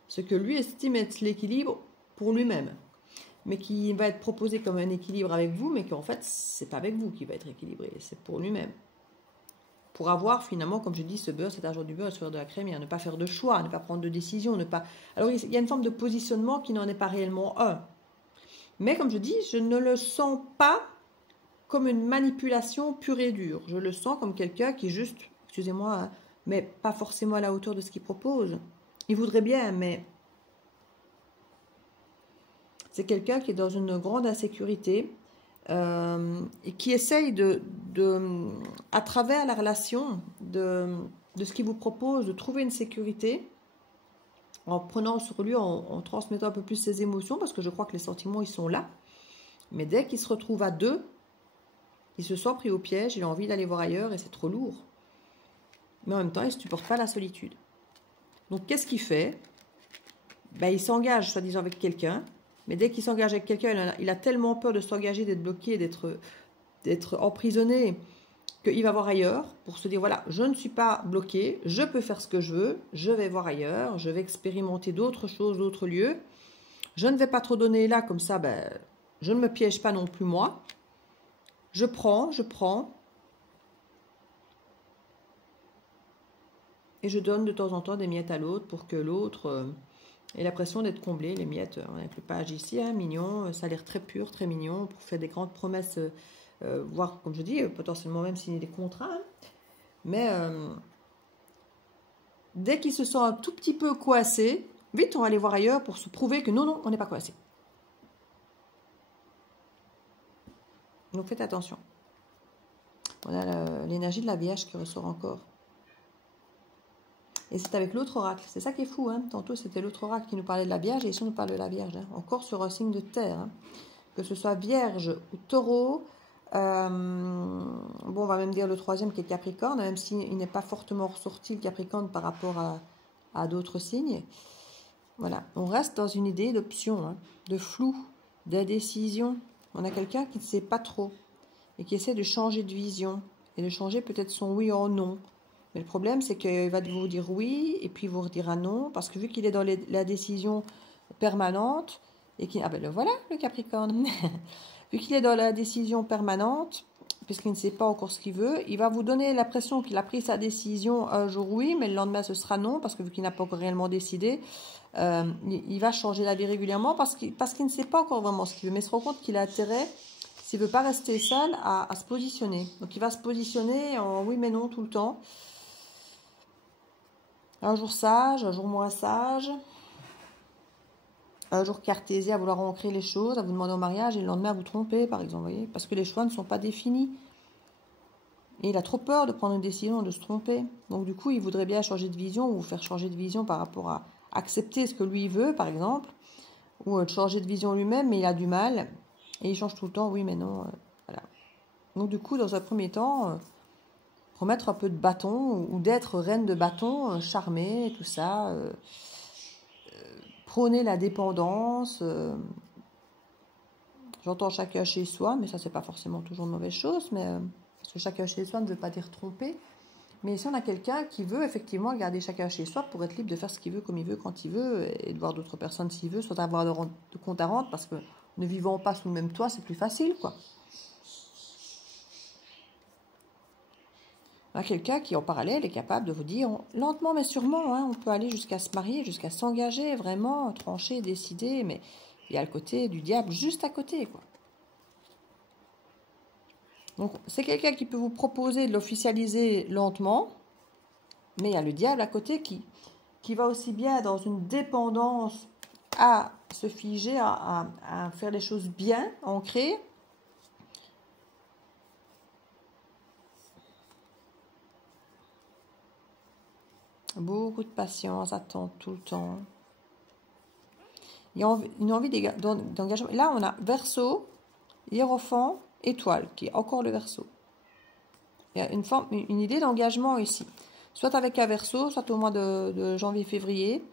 Ce que lui estime être l'équilibre pour lui-même. Mais qui va être proposé comme un équilibre avec vous, mais qu'en fait, c'est pas avec vous qui va être équilibré, c'est pour lui-même. Pour avoir finalement, comme je dis, ce beurre, cet argent du beurre, ce beurre de la crémière, ne pas faire de choix, ne pas prendre de décision, ne pas... Alors, il y a une forme de positionnement qui n'en est pas réellement un. Mais comme je dis, je ne le sens pas comme une manipulation pure et dure. Je le sens comme quelqu'un qui juste, excusez-moi, hein, mais pas forcément à la hauteur de ce qu'il propose. Il voudrait bien, mais... C'est quelqu'un qui est dans une grande insécurité et qui essaye à travers la relation, de ce qu'il vous propose, de trouver une sécurité en prenant sur lui, en transmettant un peu plus ses émotions, parce que je crois que les sentiments, ils sont là. Mais dès qu'il se retrouve à 2, il se sent pris au piège, il a envie d'aller voir ailleurs et c'est trop lourd. Mais en même temps, il ne supporte pas la solitude. Donc, qu'est-ce qu'il fait? Il s'engage, soi-disant, avec quelqu'un. Mais dès qu'il s'engage avec quelqu'un, il a tellement peur de s'engager, d'être bloqué, d'être emprisonné, qu'il va voir ailleurs pour se dire, voilà, je ne suis pas bloqué, je peux faire ce que je veux, je vais voir ailleurs, je vais expérimenter d'autres choses, d'autres lieux. Je ne vais pas trop donner là, comme ça, je ne me piège pas non plus moi. Je prends, et je donne de temps en temps des miettes à l'autre pour que l'autre... Et la pression d'être comblé, les miettes, avec le page ici, hein, mignon, ça a l'air très pur, très mignon, pour faire des grandes promesses, voire, comme je dis, potentiellement même signer des contrats. Hein. Mais dès qu'il se sent un tout petit peu coincé, vite, on va aller voir ailleurs pour se prouver que non, on n'est pas coincé. Donc faites attention. On a l'énergie de la Vierge qui ressort encore. Et c'est avec l'autre oracle. C'est ça qui est fou. Hein. Tantôt, c'était l'autre oracle qui nous parlait de la Vierge. Et ici, on nous parle de la Vierge. Hein. Encore sur un signe de terre. Hein. Que ce soit Vierge ou Taureau. On va même dire le troisième qui est Capricorne. Même s'il n'est pas fortement ressorti, le Capricorne, par rapport à d'autres signes. Voilà. On reste dans une idée d'option, hein, de flou, d'indécision. On a quelqu'un qui ne sait pas trop. et qui essaie de changer de vision et de changer peut-être son oui en non. Mais le problème, c'est qu'il va vous dire oui et puis vous redira non, parce que vu qu'il est dans la décision permanente, et qu'il... Ah ben le voilà, le Capricorne. Vu qu'il est dans la décision permanente, puisqu'il ne sait pas encore ce qu'il veut, il va vous donner l'impression qu'il a pris sa décision un jour oui, mais le lendemain ce sera non, parce que vu qu'il n'a pas encore réellement décidé, il va changer d'avis régulièrement parce qu'il ne sait pas encore vraiment ce qu'il veut, mais il se rend compte qu'il a intérêt, s'il ne veut pas rester seul, à se positionner. Donc il va se positionner en oui mais non tout le temps. Un jour sage, un jour moins sage, un jour cartésien à vouloir ancrer les choses, à vous demander en mariage et le lendemain à vous tromper par exemple, voyez, parce que les choix ne sont pas définis. Et il a trop peur de prendre une décision, de se tromper. Donc du coup, il voudrait bien changer de vision ou vous faire changer de vision par rapport à accepter ce que lui veut, par exemple, ou de changer de vision lui-même, mais il a du mal. Et il change tout le temps, oui, mais non. Voilà. Donc du coup, dans un premier temps, remettre un peu de bâton, ou d'être reine de bâton, charmer, tout ça, prôner la dépendance. J'entends chacun chez soi, mais ça, c'est pas forcément toujours une mauvaise chose, mais... parce que chacun chez soi ne veut pas dire tromper. Mais si on a quelqu'un qui veut effectivement garder chacun chez soi pour être libre de faire ce qu'il veut, comme il veut, quand il veut, et de voir d'autres personnes s'il veut, soit avoir de compte à rendre, parce que ne vivant pas sous le même toit, c'est plus facile, quoi. On a quelqu'un qui, en parallèle, est capable de vous dire, lentement mais sûrement, hein, on peut aller jusqu'à se marier, jusqu'à s'engager, vraiment, trancher, décider, mais il y a le côté du diable juste à côté, quoi. Donc, c'est quelqu'un qui peut vous proposer de l'officialiser lentement, mais il y a le diable à côté qui va aussi bien dans une dépendance à se figer, à faire les choses bien, ancrées. Beaucoup de patience, attendre tout le temps. Il y a une envie d'engagement. Là, on a Verseau, Hiérophant, Étoile, qui est encore le Verseau. Il y a une idée d'engagement ici. Soit avec un Verseau, soit au mois de janvier-février.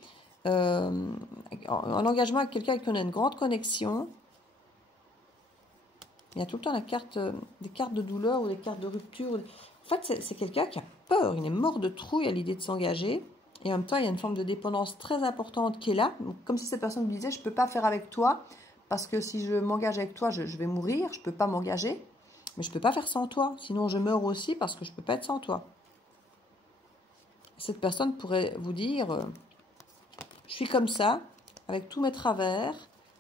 En engagement avec quelqu'un avec qui on a une grande connexion. Il y a tout le temps des cartes de douleur ou des cartes de rupture. En fait, c'est quelqu'un qui a peur. Il est mort de trouille à l'idée de s'engager. Et en même temps, il y a une forme de dépendance très importante qui est là. Comme si cette personne me disait, je ne peux pas faire avec toi. Parce que si je m'engage avec toi, je vais mourir. Je ne peux pas m'engager. Mais je ne peux pas faire sans toi. Sinon, je meurs aussi parce que je ne peux pas être sans toi. Cette personne pourrait vous dire, je suis comme ça, avec tous mes travers,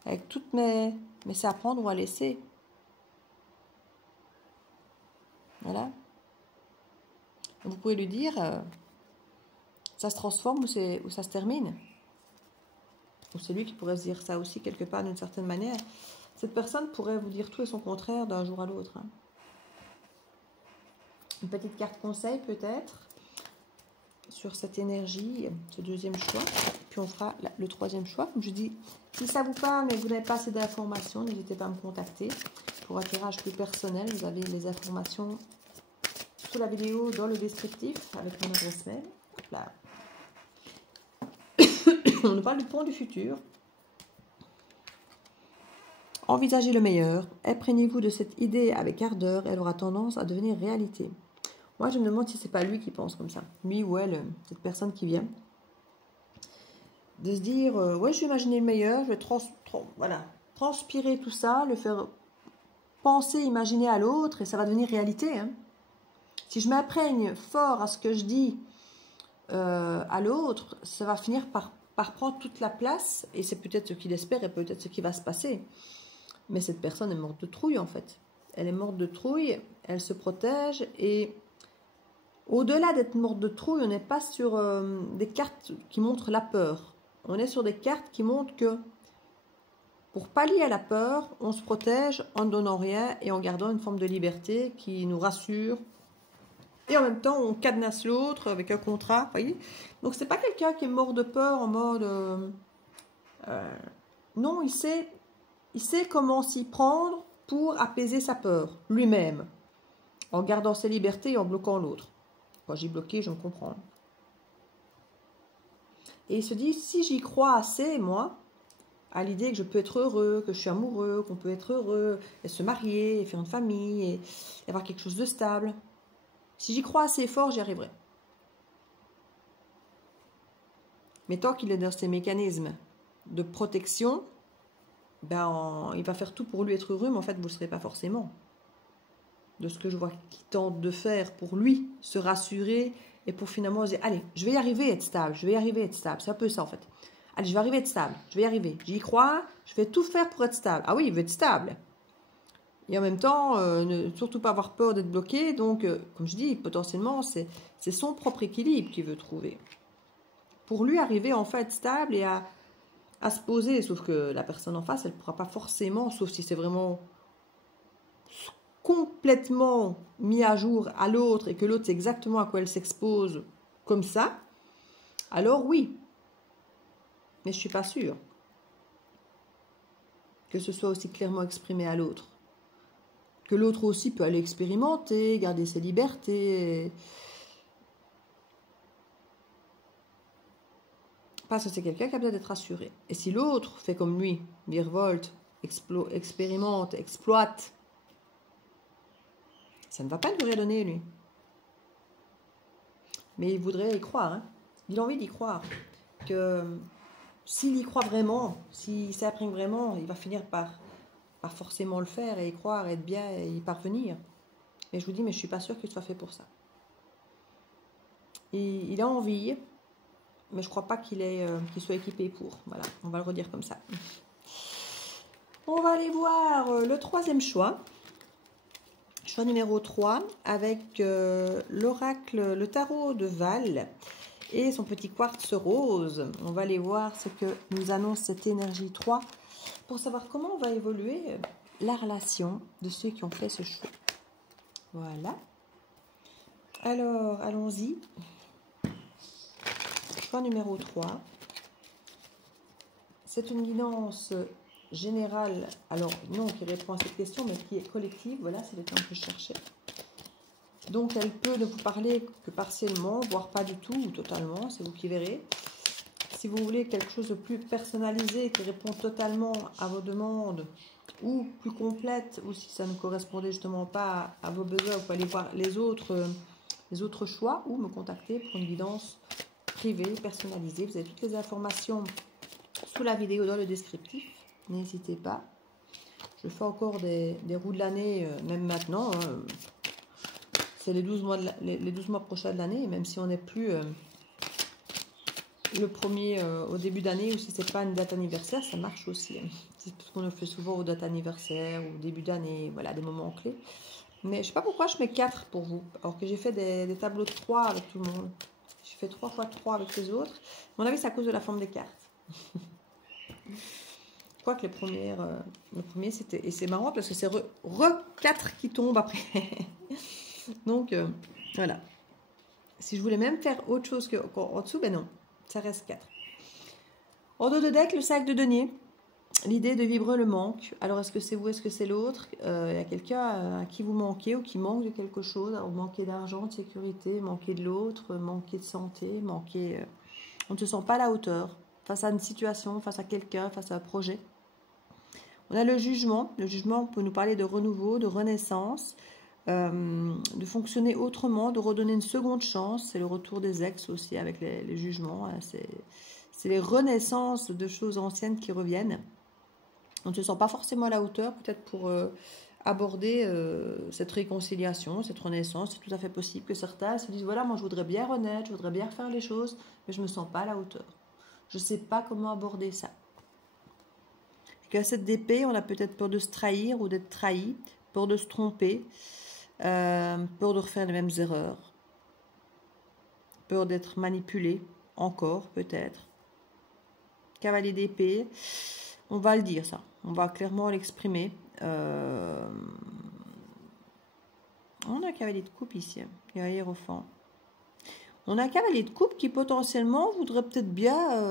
avec toutes mes... Mais c'est à prendre ou à laisser. Voilà. Vous pouvez lui dire, ça se transforme ou ça se termine. Ou c'est lui qui pourrait se dire ça aussi quelque part d'une certaine manière. Cette personne pourrait vous dire tout et son contraire d'un jour à l'autre. Hein. Une petite carte conseil peut-être sur cette énergie, ce deuxième choix. Puis on fera le troisième choix. Comme je dis, si ça vous parle mais vous n'avez pas assez d'informations, n'hésitez pas à me contacter. Pour un tirage plus personnel, vous avez les informations sous la vidéo dans le descriptif avec mon adresse mail. Là. On nous parle du pont du futur. Envisagez le meilleur. Imprégnez-vous de cette idée avec ardeur. Elle aura tendance à devenir réalité. Moi, je me demande si c'est pas lui qui pense comme ça. Lui ou elle, cette personne qui vient. De se dire, ouais, je vais imaginer le meilleur. Je vais transpirer tout ça, le faire penser, imaginer à l'autre et ça va devenir réalité. Hein. Si je m'imprègne fort à ce que je dis à l'autre, ça va finir par prendre toute la place et c'est peut-être ce qu'il espère et peut-être ce qui va se passer. Mais cette personne est morte de trouille en fait. Elle est morte de trouille, elle se protège et au-delà d'être morte de trouille, on n'est pas sur des cartes qui montrent la peur. On est sur des cartes qui montrent que pour pallier à la peur, on se protège en ne donnant rien et en gardant une forme de liberté qui nous rassure. Et en même temps, on cadenasse l'autre avec un contrat, vous voyez. Donc, c'est pas quelqu'un qui est mort de peur en mode... non, il sait comment s'y prendre pour apaiser sa peur, lui-même, en gardant ses libertés et en bloquant l'autre. Quand j'ai bloqué, je me comprends. Et il se dit, si j'y crois assez, moi, à l'idée que je peux être heureux, que je suis amoureux, qu'on peut être heureux, et se marier, et faire une famille, et avoir quelque chose de stable. Si j'y crois assez fort, j'y arriverai. Mais tant qu'il est dans ces mécanismes de protection, ben, il va faire tout pour lui être heureux, mais en fait, vous ne le serez pas forcément. De ce que je vois qu'il tente de faire pour lui, se rassurer, et pour finalement dire, allez, je vais y arriver à être stable, je vais y arriver à être stable. C'est un peu ça, en fait. Allez, je vais arriver à être stable, je vais y arriver. J'y crois, je vais tout faire pour être stable. Ah oui, il veut être stable. Et en même temps, ne surtout pas avoir peur d'être bloqué. Donc, comme je dis, potentiellement, c'est son propre équilibre qu'il veut trouver. Pour lui arriver en fait stable et à se poser. Sauf que la personne en face, elle ne pourra pas forcément, sauf si c'est vraiment complètement mis à jour à l'autre et que l'autre sait exactement à quoi elle s'expose comme ça, alors oui. Mais je ne suis pas sûre que ce soit aussi clairement exprimé à l'autre. Que l'autre aussi peut aller expérimenter, garder ses libertés. Parce que c'est quelqu'un qui a besoin d'être rassuré. Et si l'autre fait comme lui, virevolte, expérimente, exploite, ça ne va pas lui redonner, lui. Mais il voudrait y croire. Hein. Il a envie d'y croire. Que s'il y croit vraiment, s'il s'imprègne vraiment, il va finir par forcément le faire et y croire, être bien et y parvenir. Mais je vous dis, mais je ne suis pas sûre qu'il soit fait pour ça. Et il a envie, mais je ne crois pas qu'il soit équipé pour. Voilà, on va le redire comme ça. On va aller voir le troisième choix. Choix numéro 3 avec l'oracle, le tarot de Val et son petit quartz rose. On va aller voir ce que nous annonce cette énergie 3 pour savoir comment va évoluer la relation de ceux qui ont fait ce choix. Voilà. Alors, allons-y. Choix numéro 3. C'est une guidance générale, alors non qui répond à cette question, mais qui est collective. Voilà, c'est le terme que je cherchais. Donc, elle peut ne vous parler que partiellement, voire pas du tout ou totalement, c'est vous qui verrez. Si vous voulez quelque chose de plus personnalisé, qui répond totalement à vos demandes, ou plus complète, ou si ça ne correspondait justement pas à vos besoins, vous pouvez aller voir les autres choix, ou me contacter pour une guidance privée, personnalisée. Vous avez toutes les informations sous la vidéo dans le descriptif. N'hésitez pas. Je fais encore des roues de l'année, même maintenant. Hein. C'est les 12 mois prochains de l'année, même si on n'est plus le premier au début d'année, ou si c'est pas une date anniversaire, ça marche aussi. Hein. C'est parce qu'on le fait souvent aux dates anniversaires ou au début d'année, voilà, des moments clés. Mais je sais pas pourquoi je mets 4 pour vous, alors que j'ai fait des tableaux de 3 avec tout le monde. J'ai fait 3 fois 3 avec les autres. À mon avis, c'est à cause de la forme des cartes. Je crois que le premier c'était, et c'est marrant parce que c'est re 4 qui tombent après. Donc, voilà. Si je voulais même faire autre chose qu'en dessous, ben non, ça reste 4. En dos de deck, le sac de denier. L'idée de vibrer le manque. Alors, est-ce que c'est vous, est-ce que c'est l'autre? Il y a quelqu'un à qui vous manquez ou qui manque de quelque chose. Alors, manquez d'argent, de sécurité, manquez de l'autre, manquez de santé, manquez... on ne se sent pas à la hauteur face à une situation, face à quelqu'un, face à un projet. On a le jugement. Le jugement peut nous parler de renouveau, de renaissance, de fonctionner autrement, de redonner une seconde chance. C'est le retour des ex aussi avec les jugements. C'est les renaissances de choses anciennes qui reviennent. On ne se sent pas forcément à la hauteur, peut-être pour aborder cette réconciliation, cette renaissance. C'est tout à fait possible que certains se disent, voilà, moi je voudrais bien renaître, je voudrais bien refaire les choses, mais je ne me sens pas à la hauteur. Je ne sais pas comment aborder ça. Qu'à cette d'épée, on a peut-être peur de se trahir ou d'être trahi, peur de se tromper, peur de refaire les mêmes erreurs, peur d'être manipulé, encore peut-être. Cavalier d'épée, on va le dire ça, on va clairement l'exprimer. On a un cavalier de coupe ici, cavalier Hiérophant. On a un cavalier de coupe qui potentiellement voudrait peut-être bien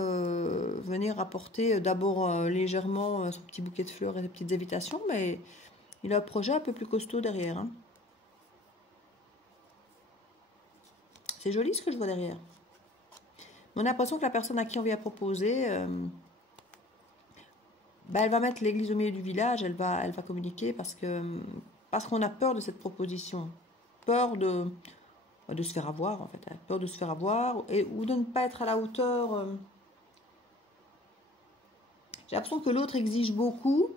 venir apporter d'abord légèrement son petit bouquet de fleurs et ses petites invitations, mais il a un projet un peu plus costaud derrière. Hein. C'est joli ce que je vois derrière. On a l'impression que la personne à qui on vient proposer ben, elle va mettre l'église au milieu du village, elle va communiquer parce qu'on a peur de cette proposition. Peur de se faire avoir, en fait. Elle a peur de se faire avoir ou de ne pas être à la hauteur. J'ai l'impression que l'autre exige beaucoup,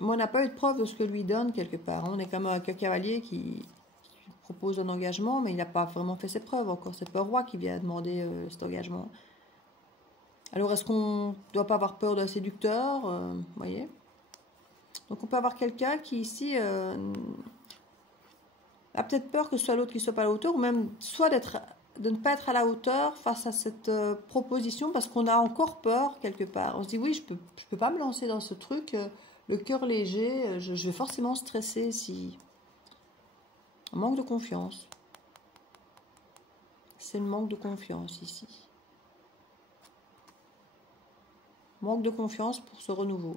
mais on n'a pas eu de preuve de ce que lui donne quelque part. On est comme un cavalier qui propose un engagement, mais il n'a pas vraiment fait ses preuves encore. C'est pas le roi qui vient demander cet engagement. Alors, est-ce qu'on ne doit pas avoir peur d'un séducteur, voyez? Donc, on peut avoir quelqu'un qui, ici, a peut-être peur que ce soit l'autre qui ne soit pas à la hauteur, ou même soit de ne pas être à la hauteur face à cette proposition, parce qu'on a encore peur quelque part. On se dit, oui, je peux pas me lancer dans ce truc, le cœur léger, je vais forcément stresser si... On manque de confiance. C'est le manque de confiance ici. Manque de confiance pour ce renouveau.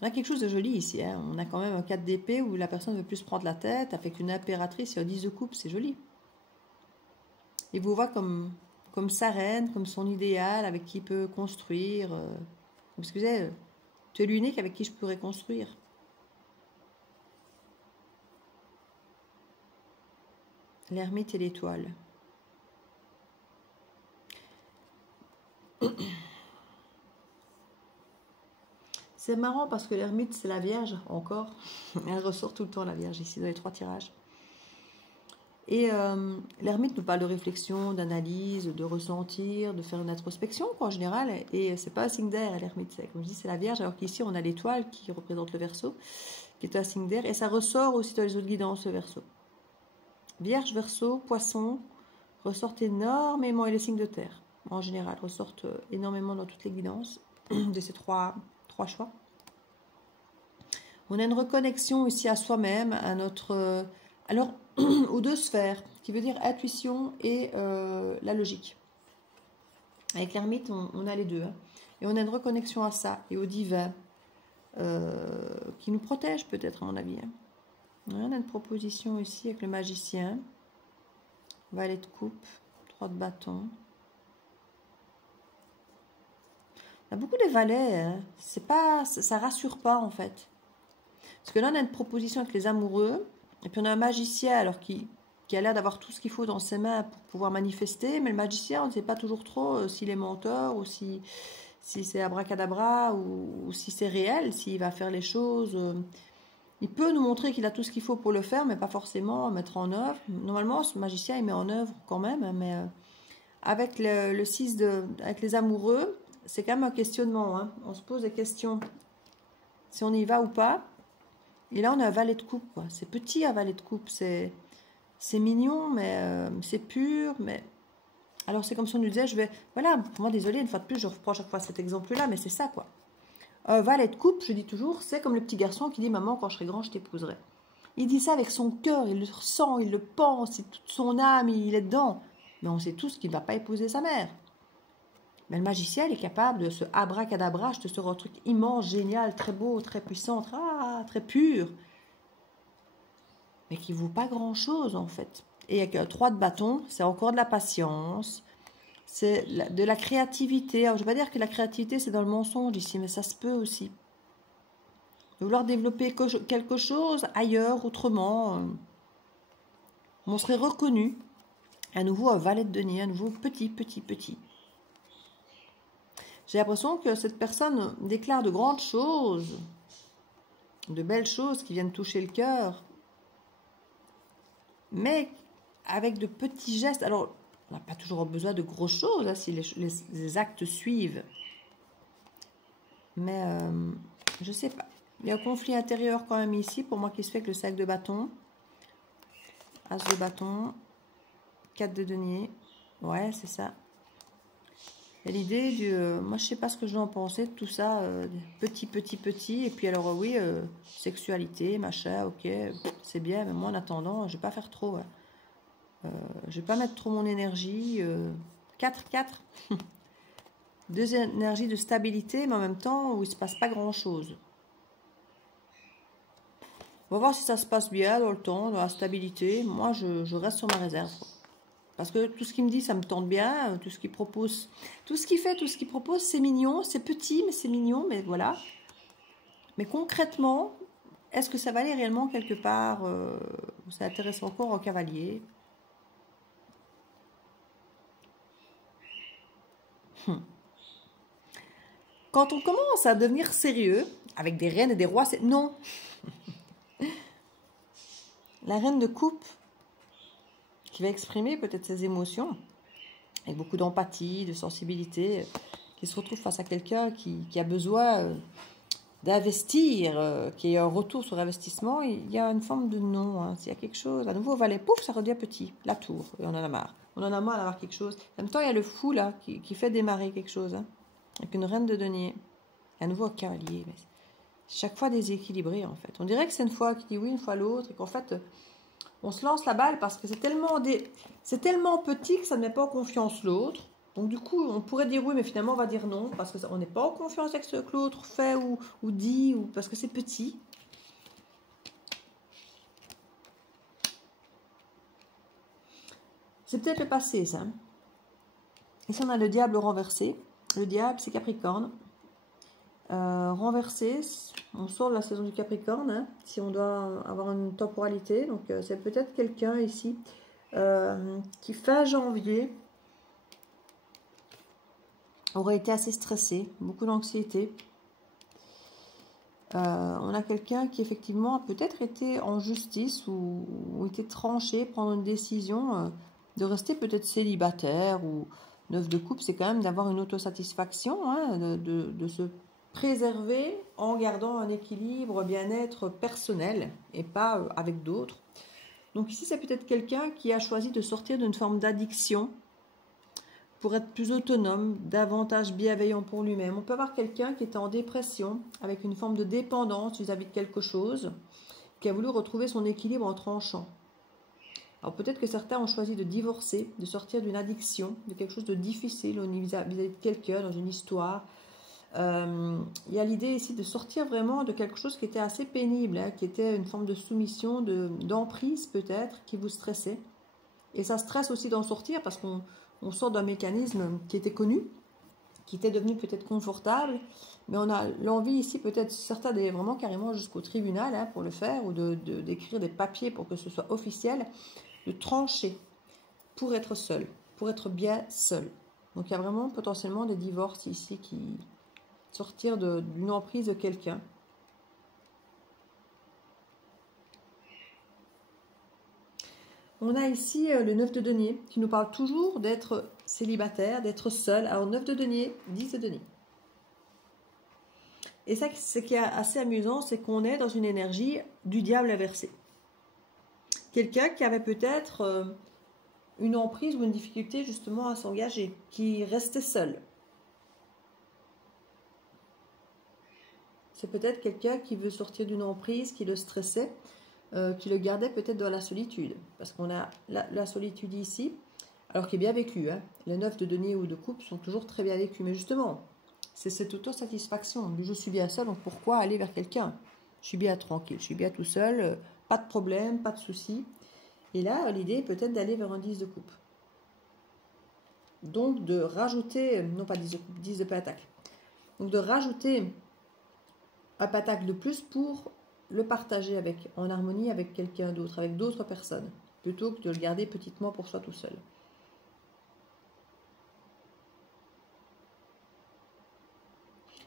On a quelque chose de joli ici. Hein. On a quand même un 4 d'épée où la personne veut plus prendre la tête, avec une impératrice et un 10 de coupe. C'est joli. Il vous voit comme sa reine, comme son idéal, avec qui il peut construire. Excusez, tu es l'unique avec qui je pourrais construire. L'ermite et l'étoile. C'est marrant parce que l'ermite, c'est la Vierge, encore. Elle ressort tout le temps, la Vierge, ici, dans les 3 tirages. Et l'ermite nous parle de réflexion, d'analyse, de ressentir, de faire une introspection, quoi, en général. Et c'est pas un signe d'air, l'ermite. Comme je dis, c'est la Vierge, alors qu'ici, on a l'étoile qui représente le Verseau, qui est un signe d'air. Et ça ressort aussi dans les autres guidances, le Verseau. Vierge, Verseau, Poisson ressortent énormément, et les signes de terre, en général, ressortent énormément dans toutes les guidances de ces trois choix. On a une reconnexion ici à soi-même, à notre... alors, aux 2 sphères, qui veut dire intuition et la logique. Avec l'ermite, on a les 2. Hein. Et on a une reconnexion à ça, et au divin, qui nous protège peut-être, à mon avis. Hein. On a une proposition ici avec le magicien. Valet de coupe, 3 de bâton. Il y a beaucoup de valets, hein. Ça rassure pas en fait. Parce que là, on a une proposition avec les amoureux, et puis on a un magicien alors qui a l'air d'avoir tout ce qu'il faut dans ses mains pour pouvoir manifester, mais le magicien, on ne sait pas toujours trop s'il est menteur, ou si c'est abracadabra, ou si c'est réel, s'il va faire les choses. Il peut nous montrer qu'il a tout ce qu'il faut pour le faire, mais pas forcément mettre en œuvre. Normalement, ce magicien, il met en œuvre quand même, hein, mais avec le 6 avec les amoureux, c'est quand même un questionnement. Hein. On se pose des questions si on y va ou pas. Et là, on a un valet de coupe. C'est petit, un valet de coupe. C'est mignon, mais c'est pur. Mais alors, c'est comme si on nous disait, voilà, pour moi, désolé, une fois de plus, je reprends chaque fois cet exemple-là, mais c'est ça, quoi. Un valet de coupe, je dis toujours, c'est comme le petit garçon qui dit « Maman, quand je serai grand, je t'épouserai ». Il dit ça avec son cœur, il le ressent, il le pense, toute son âme, il est dedans. Mais on sait tous qu'il ne va pas épouser sa mère. Mais le magicien, il est capable de se abracadabra, de se un truc immense, génial, très beau, très puissant, très pur. Mais qui ne vaut pas grand-chose, en fait. Et avec un 3 de bâton, c'est encore de la patience, c'est de la créativité. Alors, je ne vais pas dire que la créativité, c'est dans le mensonge ici, mais ça se peut aussi. De vouloir développer quelque chose ailleurs, autrement. On serait reconnu. À nouveau, un valet de denier, à nouveau petit. J'ai l'impression que cette personne déclare de grandes choses, de belles choses qui viennent toucher le cœur, mais avec de petits gestes. Alors, on n'a pas toujours besoin de grosses choses, hein, si les actes suivent. Mais, je ne sais pas. Il y a un conflit intérieur quand même ici, pour moi, qui se fait avec le sac de bâton. As de bâton. 4 de denier. Ouais, c'est ça. Et l'idée du... moi, je ne sais pas ce que je vais en penser de tout ça. Petit. Et puis, alors, oui, sexualité, machin, ok, c'est bien. Mais moi, en attendant, je ne vais pas faire trop. Hein. Je ne vais pas mettre trop mon énergie. 4. 2 énergies de stabilité, mais en même temps, où il ne se passe pas grand-chose. On va voir si ça se passe bien dans le temps, dans la stabilité. Moi, je reste sur ma réserve. Parce que tout ce qu'il me dit, ça me tente bien. Tout ce qu'il propose, tout ce qu'il fait, tout ce qu'il propose, c'est mignon. C'est petit, mais c'est mignon. Mais voilà. Mais concrètement, est-ce que ça va aller réellement quelque part ça intéresse encore un cavalier. Quand on commence à devenir sérieux, avec des reines et des rois, c'est non. La reine de coupe, qui va exprimer peut-être ses émotions, avec beaucoup d'empathie, de sensibilité, qui se retrouve face à quelqu'un qui a besoin d'investir, qui a un retour sur investissement, il y a une forme de non. Hein. S'il y a quelque chose, à nouveau au valet, pouf, ça redevient petit, la tour, et on en a marre. On en a marre d'avoir quelque chose. En même temps, il y a le fou, là, qui fait démarrer quelque chose, hein, avec une reine de denier. Et à nouveau un cavalier. Mais chaque fois déséquilibré, en fait. On dirait que c'est une fois qui dit oui, une fois l'autre, et qu'en fait, on se lance la balle parce que c'est tellement petit que ça ne met pas en confiance l'autre. Donc du coup, on pourrait dire oui, mais finalement, on va dire non, parce qu'on n'est pas en confiance avec ce que l'autre fait ou dit, ou parce que c'est petit. C'est peut-être le passé, ça. Ici, on a le diable renversé. Le diable, c'est Capricorne. Renversé, on sort de la saison du Capricorne, hein, si on doit avoir une temporalité. Donc, c'est peut-être quelqu'un ici qui, fin janvier, aurait été assez stressé, beaucoup d'anxiété. On a quelqu'un qui, effectivement, a peut-être été en justice ou été tranché, prendre une décision de rester peut-être célibataire ou neuf de coupe, c'est quand même d'avoir une autosatisfaction, hein, de se préserver en gardant un équilibre, bien-être personnel et pas avec d'autres. Donc ici, c'est peut-être quelqu'un qui a choisi de sortir d'une forme d'addiction pour être plus autonome, davantage bienveillant pour lui-même. On peut avoir quelqu'un qui est en dépression, avec une forme de dépendance vis-à-vis de quelque chose, qui a voulu retrouver son équilibre en tranchant. Alors peut-être que certains ont choisi de divorcer, de sortir d'une addiction, de quelque chose de difficile vis-à-vis de quelqu'un, dans une histoire. Il y a l'idée ici de sortir vraiment de quelque chose qui était assez pénible, hein, qui était une forme de soumission, d'emprise peut-être, qui vous stressait. Et ça stresse aussi d'en sortir parce qu'on sort d'un mécanisme qui était connu, qui était devenu peut-être confortable, mais on a l'envie ici, peut-être certains d'aller vraiment carrément jusqu'au tribunal hein, pour le faire, ou d'écrire des papiers pour que ce soit officiel, de trancher pour être seul, pour être bien seul. Donc il y a vraiment potentiellement des divorces ici qui sortir d'une emprise de quelqu'un. On a ici le 9 de denier qui nous parle toujours d'être célibataire, d'être seul. Alors 9 de denier, 10 de denier. Et ça, ce qui est assez amusant, c'est qu'on est dans une énergie du diable inversé. Quelqu'un qui avait peut-être une emprise ou une difficulté justement à s'engager, qui restait seul. C'est peut-être quelqu'un qui veut sortir d'une emprise, qui le stressait, qui le gardait peut-être dans la solitude. Parce qu'on a la solitude ici, alors qui est bien vécue. Hein. Les 9 de denier ou de coupe sont toujours très bien vécus. Mais justement, c'est cette autosatisfaction. Je suis bien seul, donc pourquoi aller vers quelqu'un? Je suis bien tranquille, je suis bien tout seul, pas de problème, pas de soucis. Et là, l'idée est peut-être d'aller vers un 10 de coupe. Donc de rajouter, non pas 10 de coupe, 10 de pentacle. Donc de rajouter un pentacle de plus pour le partager en harmonie avec quelqu'un d'autre, avec d'autres personnes, plutôt que de le garder petitement pour soi tout seul.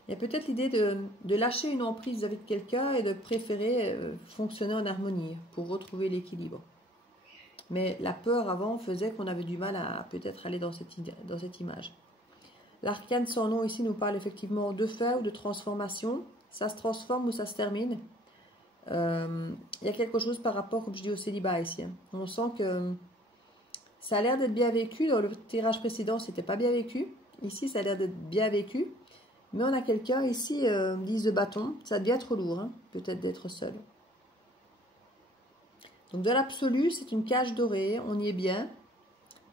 Il y a peut-être l'idée de lâcher une emprise vis-à-vis de quelqu'un et de préférer fonctionner en harmonie pour retrouver l'équilibre. Mais la peur avant faisait qu'on avait du mal à peut-être aller dans cette image. L'arcane sans nom ici nous parle effectivement de fin ou de transformation. Ça se transforme ou ça se termine. Il y a quelque chose par rapport, comme je dis, au célibat ici. Hein. On sent que ça a l'air d'être bien vécu. Dans le tirage précédent, c'était pas bien vécu. Ici, ça a l'air d'être bien vécu. Mais on a quelqu'un ici, 10 de bâton. Ça devient trop lourd, hein, peut-être d'être seul. Donc de l'absolu, c'est une cage dorée. On y est bien.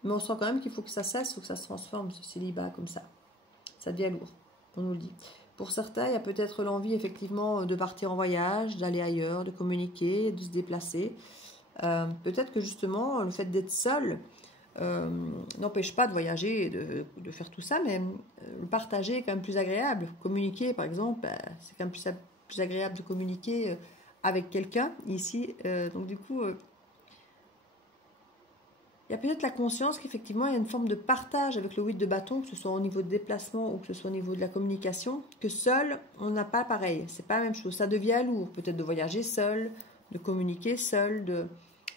Mais on sent quand même qu'il faut que ça cesse, il faut que ça se transforme, ce célibat, comme ça. Ça devient lourd, on nous le dit. Pour certains, il y a peut-être l'envie, effectivement, de partir en voyage, d'aller ailleurs, de communiquer, de se déplacer. Peut-être que, justement, le fait d'être seul n'empêche pas de voyager et de faire tout ça, mais le partager est quand même plus agréable. Communiquer, par exemple, c'est quand même plus agréable de communiquer avec quelqu'un ici. Donc du coup, il y a peut-être la conscience qu'effectivement, il y a une forme de partage avec le 8 de bâton, que ce soit au niveau de déplacement ou que ce soit au niveau de la communication, que seul, on n'a pas pareil. C'est pas la même chose. Ça devient lourd, peut-être de voyager seul, de communiquer seul,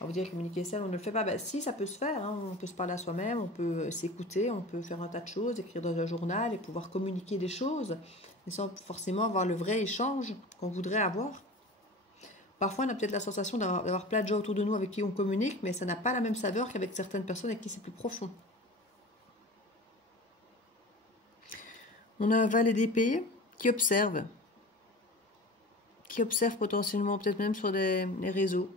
on va dire communiquer seul, on ne le fait pas. Ben, si, ça peut se faire. Hein. On peut se parler à soi-même, on peut s'écouter, on peut faire un tas de choses, écrire dans un journal et pouvoir communiquer des choses, mais sans forcément avoir le vrai échange qu'on voudrait avoir. Parfois, on a peut-être la sensation d'avoir plein de gens autour de nous avec qui on communique, mais ça n'a pas la même saveur qu'avec certaines personnes avec qui c'est plus profond. On a un valet d'épée qui observe potentiellement peut-être même sur les réseaux,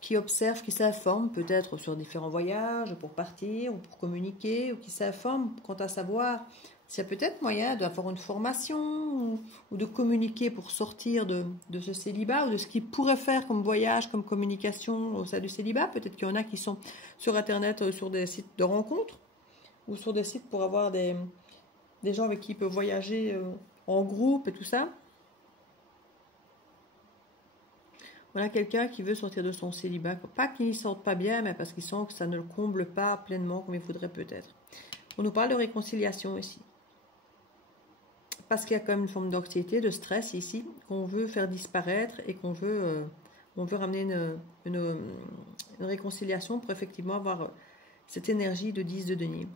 qui observe, qui s'informe peut-être sur différents voyages pour partir ou pour communiquer, ou qui s'informe quant à savoir s'il y a peut-être moyen d'avoir une formation ou de communiquer pour sortir de ce célibat ou de ce qu'il pourrait faire comme voyage, comme communication au sein du célibat. Peut-être qu'il y en a qui sont sur Internet, sur des sites de rencontres ou sur des sites pour avoir des gens avec qui ils peuvent voyager en groupe et tout ça. Voilà quelqu'un qui veut sortir de son célibat. Pas qu'il n'y sorte pas bien, mais parce qu'il sent que ça ne le comble pas pleinement comme il faudrait peut-être. On nous parle de réconciliation ici. Parce qu'il y a quand même une forme d'anxiété, de stress ici, qu'on veut faire disparaître et qu'on veut, ramener une réconciliation pour effectivement avoir cette énergie de 10 de denier.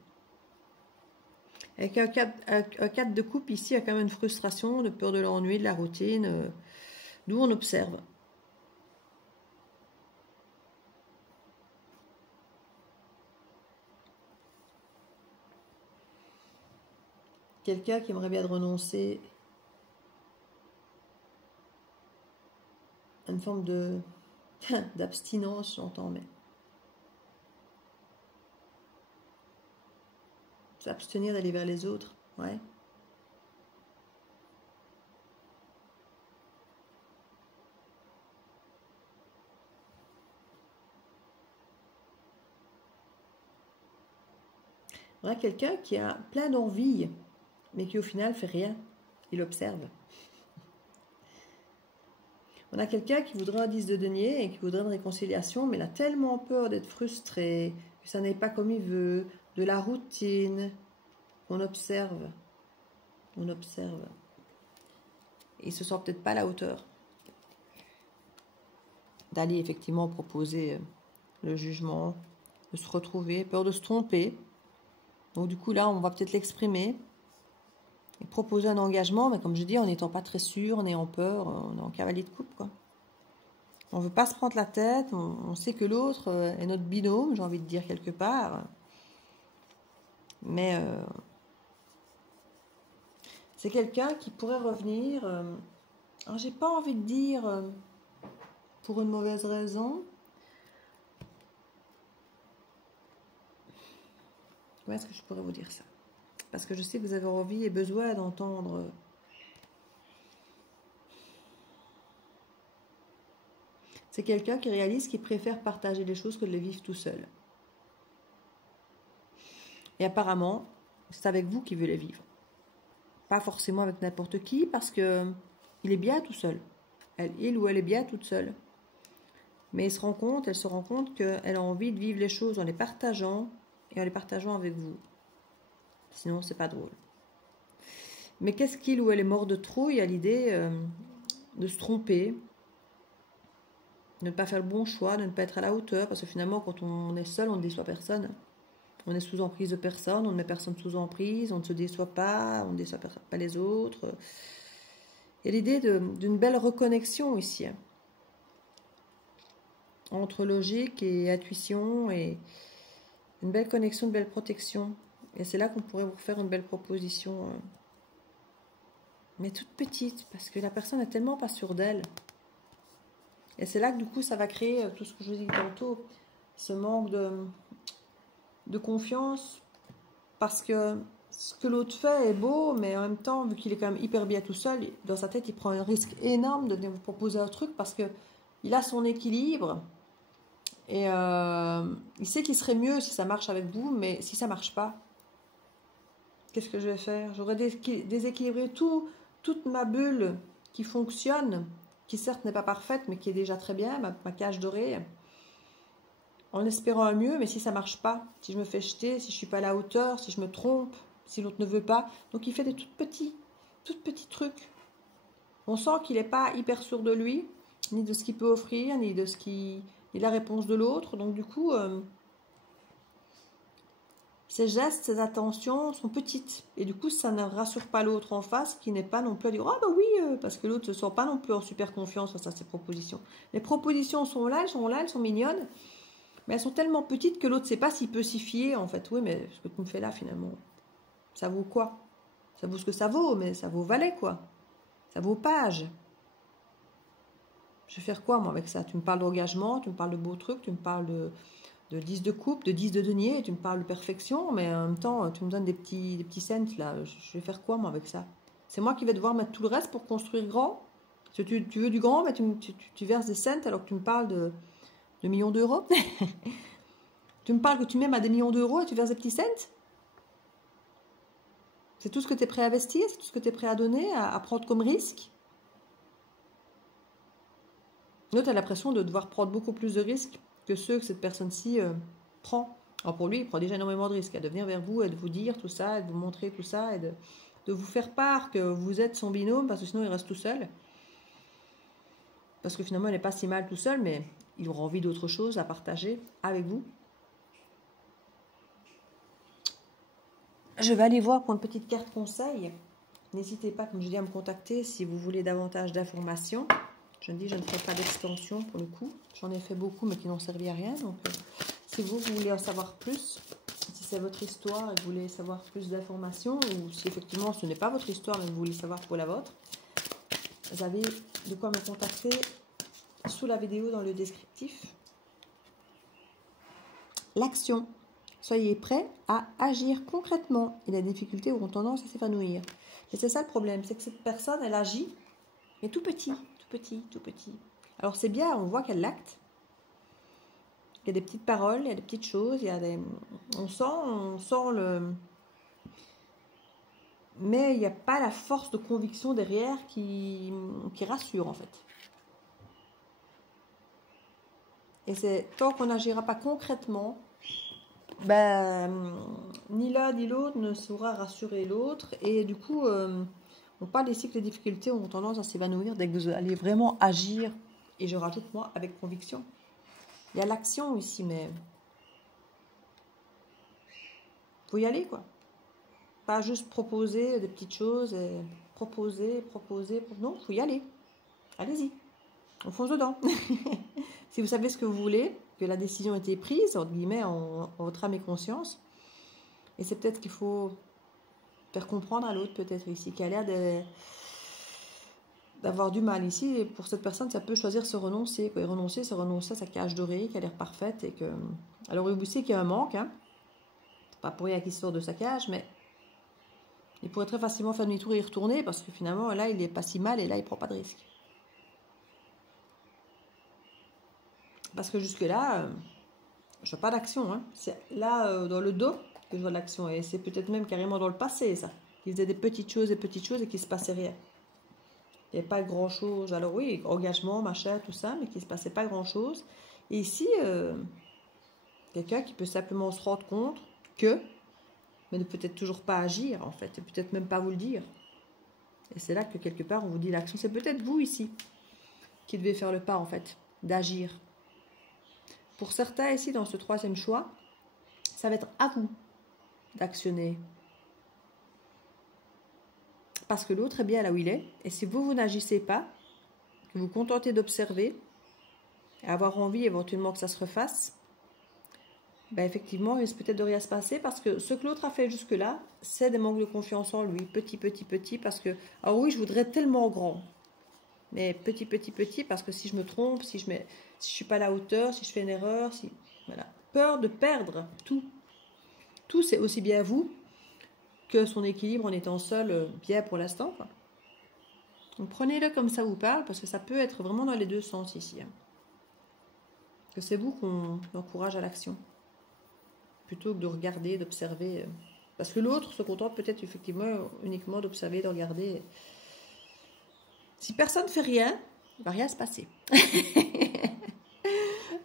Avec un 4 de coupe ici, il y a quand même une frustration, de peur de l'ennui, de la routine, d'où on observe. Quelqu'un qui aimerait bien renoncer à une forme d'abstinence, j'entends, mais s'abstenir d'aller vers les autres, ouais. Voilà quelqu'un qui a plein d'envie, mais qui au final fait rien. Il observe. On a quelqu'un qui voudrait un 10 de denier et qui voudrait une réconciliation, mais il a tellement peur d'être frustré, que ça n'est pas comme il veut, de la routine. On observe. On observe. Et il se sent peut-être pas à la hauteur d'aller effectivement proposer le jugement, de se retrouver, peur de se tromper. Donc du coup là, on va peut-être l'exprimer et proposer un engagement, mais comme je dis, en n'étant pas très sûr, en ayant peur, on est en cavalier de coupe, quoi. On ne veut pas se prendre la tête, on sait que l'autre est notre binôme, j'ai envie de dire quelque part. Mais c'est quelqu'un qui pourrait revenir, alors j'ai pas envie de dire pour une mauvaise raison. Comment est-ce que je pourrais vous dire ça? Parce que je sais que vous avez envie et besoin d'entendre. C'est quelqu'un qui réalise qu'il préfère partager les choses que de les vivre tout seul. Et apparemment, c'est avec vous qu'il veut les vivre. Pas forcément avec n'importe qui, parce que il est bien tout seul. Il ou elle est bien toute seule. Mais elle se rend compte qu'elle a envie de vivre les choses en les partageant et en les partageant avec vous. Sinon, c'est pas drôle. Mais qu'est-ce qu'il ou elle est mort de trouille à l'idée de se tromper, de ne pas faire le bon choix, de ne pas être à la hauteur, parce que finalement, quand on est seul, on ne déçoit personne. On est sous emprise de personne, on ne met personne sous emprise, on ne se déçoit pas, on ne déçoit pas les autres. Il y a l'idée d'une belle reconnexion ici, hein, entre logique et intuition, et une belle connexion, une belle protection. Et c'est là qu'on pourrait vous faire une belle proposition, mais toute petite, parce que la personne n'est tellement pas sûre d'elle. Et c'est là que du coup, ça va créer tout ce que je vous dis tantôt, ce manque de confiance, parce que ce que l'autre fait est beau, mais en même temps, vu qu'il est quand même hyper bien tout seul, dans sa tête, il prend un risque énorme de venir vous proposer un truc, parce que il a son équilibre, Et il sait qu'il serait mieux si ça marche avec vous, mais si ça marche pas, qu'est-ce que je vais faire? J'aurais déséquilibré toute ma bulle qui fonctionne, qui certes n'est pas parfaite, mais qui est déjà très bien, ma cage dorée, en espérant un mieux, mais si ça marche pas, si je me fais jeter, si je suis pas à la hauteur, si je me trompe, si l'autre ne veut pas. Donc il fait des tout petits trucs. On sent qu'il n'est pas hyper sûr de lui, ni de ce qu'il peut offrir, ni de la réponse de l'autre. Donc du coup, ces gestes, ces attentions sont petites. Et du coup, ça ne rassure pas l'autre en face, qui n'est pas non plus à dire « Ah bah oui !» parce que l'autre ne se sent pas non plus en super confiance face à ses propositions. Les propositions sont là, elles sont mignonnes, mais elles sont tellement petites que l'autre ne sait pas s'il peut s'y fier, en fait. Oui, mais ce que tu me fais là, finalement, ça vaut quoi? Ça vaut ce que ça vaut, mais ça vaut valet, quoi. Ça vaut page. Je vais faire quoi, moi, avec ça? Tu me parles d'engagement, tu me parles de beaux trucs, tu me parles de 10 de coupe, de 10 de denier, tu me parles de perfection, mais en même temps, tu me donnes des petits cents, là. Je vais faire quoi, moi, avec ça? C'est moi qui vais devoir mettre tout le reste pour construire grand? Tu veux du grand, mais tu verses des cents alors que tu me parles de millions d'euros? Tu me parles que tu m'aimes à des millions d'euros et tu verses des petits cents? C'est tout ce que tu es prêt à investir? C'est tout ce que tu es prêt à donner, à prendre comme risque? L'autre a l'impression de devoir prendre beaucoup plus de risques que ceux que cette personne-ci prend. Alors pour lui, il prend déjà énormément de risques, de venir vers vous et de vous dire tout ça, et de vous montrer tout ça, et de vous faire part que vous êtes son binôme, parce que sinon il reste tout seul. Parce que finalement, il n'est pas si mal tout seul, mais il aura envie d'autre chose à partager avec vous. Je vais aller voir pour une petite carte conseil. N'hésitez pas, comme je dis, à me contacter si vous voulez davantage d'informations. Je me dis, je ne ferai pas d'extension pour le coup. J'en ai fait beaucoup, mais qui n'ont servi à rien. Donc, si vous voulez en savoir plus, si c'est votre histoire et que vous voulez savoir plus d'informations, ou si effectivement ce n'est pas votre histoire, mais vous voulez savoir pour la vôtre, vous avez de quoi me contacter sous la vidéo dans le descriptif. L'action. Soyez prêts à agir concrètement et les difficultés auront tendance à s'évanouir. Et c'est ça le problème, c'est que cette personne, elle agit, mais tout petit, tout petit, tout petit. Alors c'est bien, on voit qu'elle l'acte. Il y a des petites paroles, il y a des petites choses, il y a des... on sent le... Mais il n'y a pas la force de conviction derrière qui rassure en fait. Et c'est tant qu'on n'agira pas concrètement, ni l'un ni l'autre ne saura rassurer l'autre. Et du coup, on parle ici que les difficultés ont tendance à s'évanouir dès que vous allez vraiment agir. Et je rajoute moi avec conviction. Il y a l'action ici, mais faut y aller quoi. Pas juste proposer des petites choses, et proposer. Non, faut y aller. Allez-y, on fonce dedans. Si vous savez ce que vous voulez, que la décision a été prise, entre guillemets, en votre âme et conscience, et c'est peut-être qu'il faut faire comprendre à l'autre, peut-être ici, qui a l'air d'avoir du mal ici. Et pour cette personne, ça peut choisir se renoncer. Et renoncer, c'est renoncer à sa cage dorée, qui a l'air parfaite. Et que... Alors, vous savez qu'il y a un manque, hein. C'est pas pour rien qu'il sort de sa cage, mais il pourrait très facilement faire demi-tour et y retourner, parce que finalement, là, il n'est pas si mal, et là, il ne prend pas de risque. Parce que jusque-là, je ne vois pas d'action. Hein. C'est là, dans le dos, que je vois de l'action. Et c'est peut-être même carrément dans le passé, ça. Il faisait des petites choses et qu'il ne se passait rien. Il n'y avait pas grand-chose. Alors oui, engagement, machin, tout ça, mais qu'il ne se passait pas grand-chose. Et ici, quelqu'un qui peut simplement se rendre compte que, mais ne peut-être toujours pas agir, en fait. Et peut-être même pas vous le dire. Et c'est là que, quelque part, on vous dit l'action. C'est peut-être vous, ici, qui devez faire le pas, en fait, d'agir. Pour certains, ici, dans ce troisième choix, ça va être à vous d'actionner. Parce que l'autre est bien là où il est. Et si vous n'agissez pas, que vous vous contentez d'observer, et avoir envie éventuellement que ça se refasse, effectivement, il risque peut-être de rien se passer parce que ce que l'autre a fait jusque-là, c'est des manques de confiance en lui. Petit, parce que... Alors oui, je voudrais tellement grand. Mais petit, parce que si je me trompe, si je suis pas à la hauteur, si je fais une erreur, voilà. Peur de perdre tout. Tout, c'est aussi bien vous que son équilibre en étant seul, bien pour l'instant. Donc prenez-le comme ça vous parle, parce que ça peut être vraiment dans les deux sens ici. Hein. Que c'est vous qu'on encourage à l'action. Plutôt que de regarder, d'observer. Parce que l'autre se contente peut-être effectivement uniquement d'observer, de regarder. Si personne ne fait rien, il ne va rien se passer.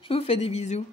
Je vous fais des bisous.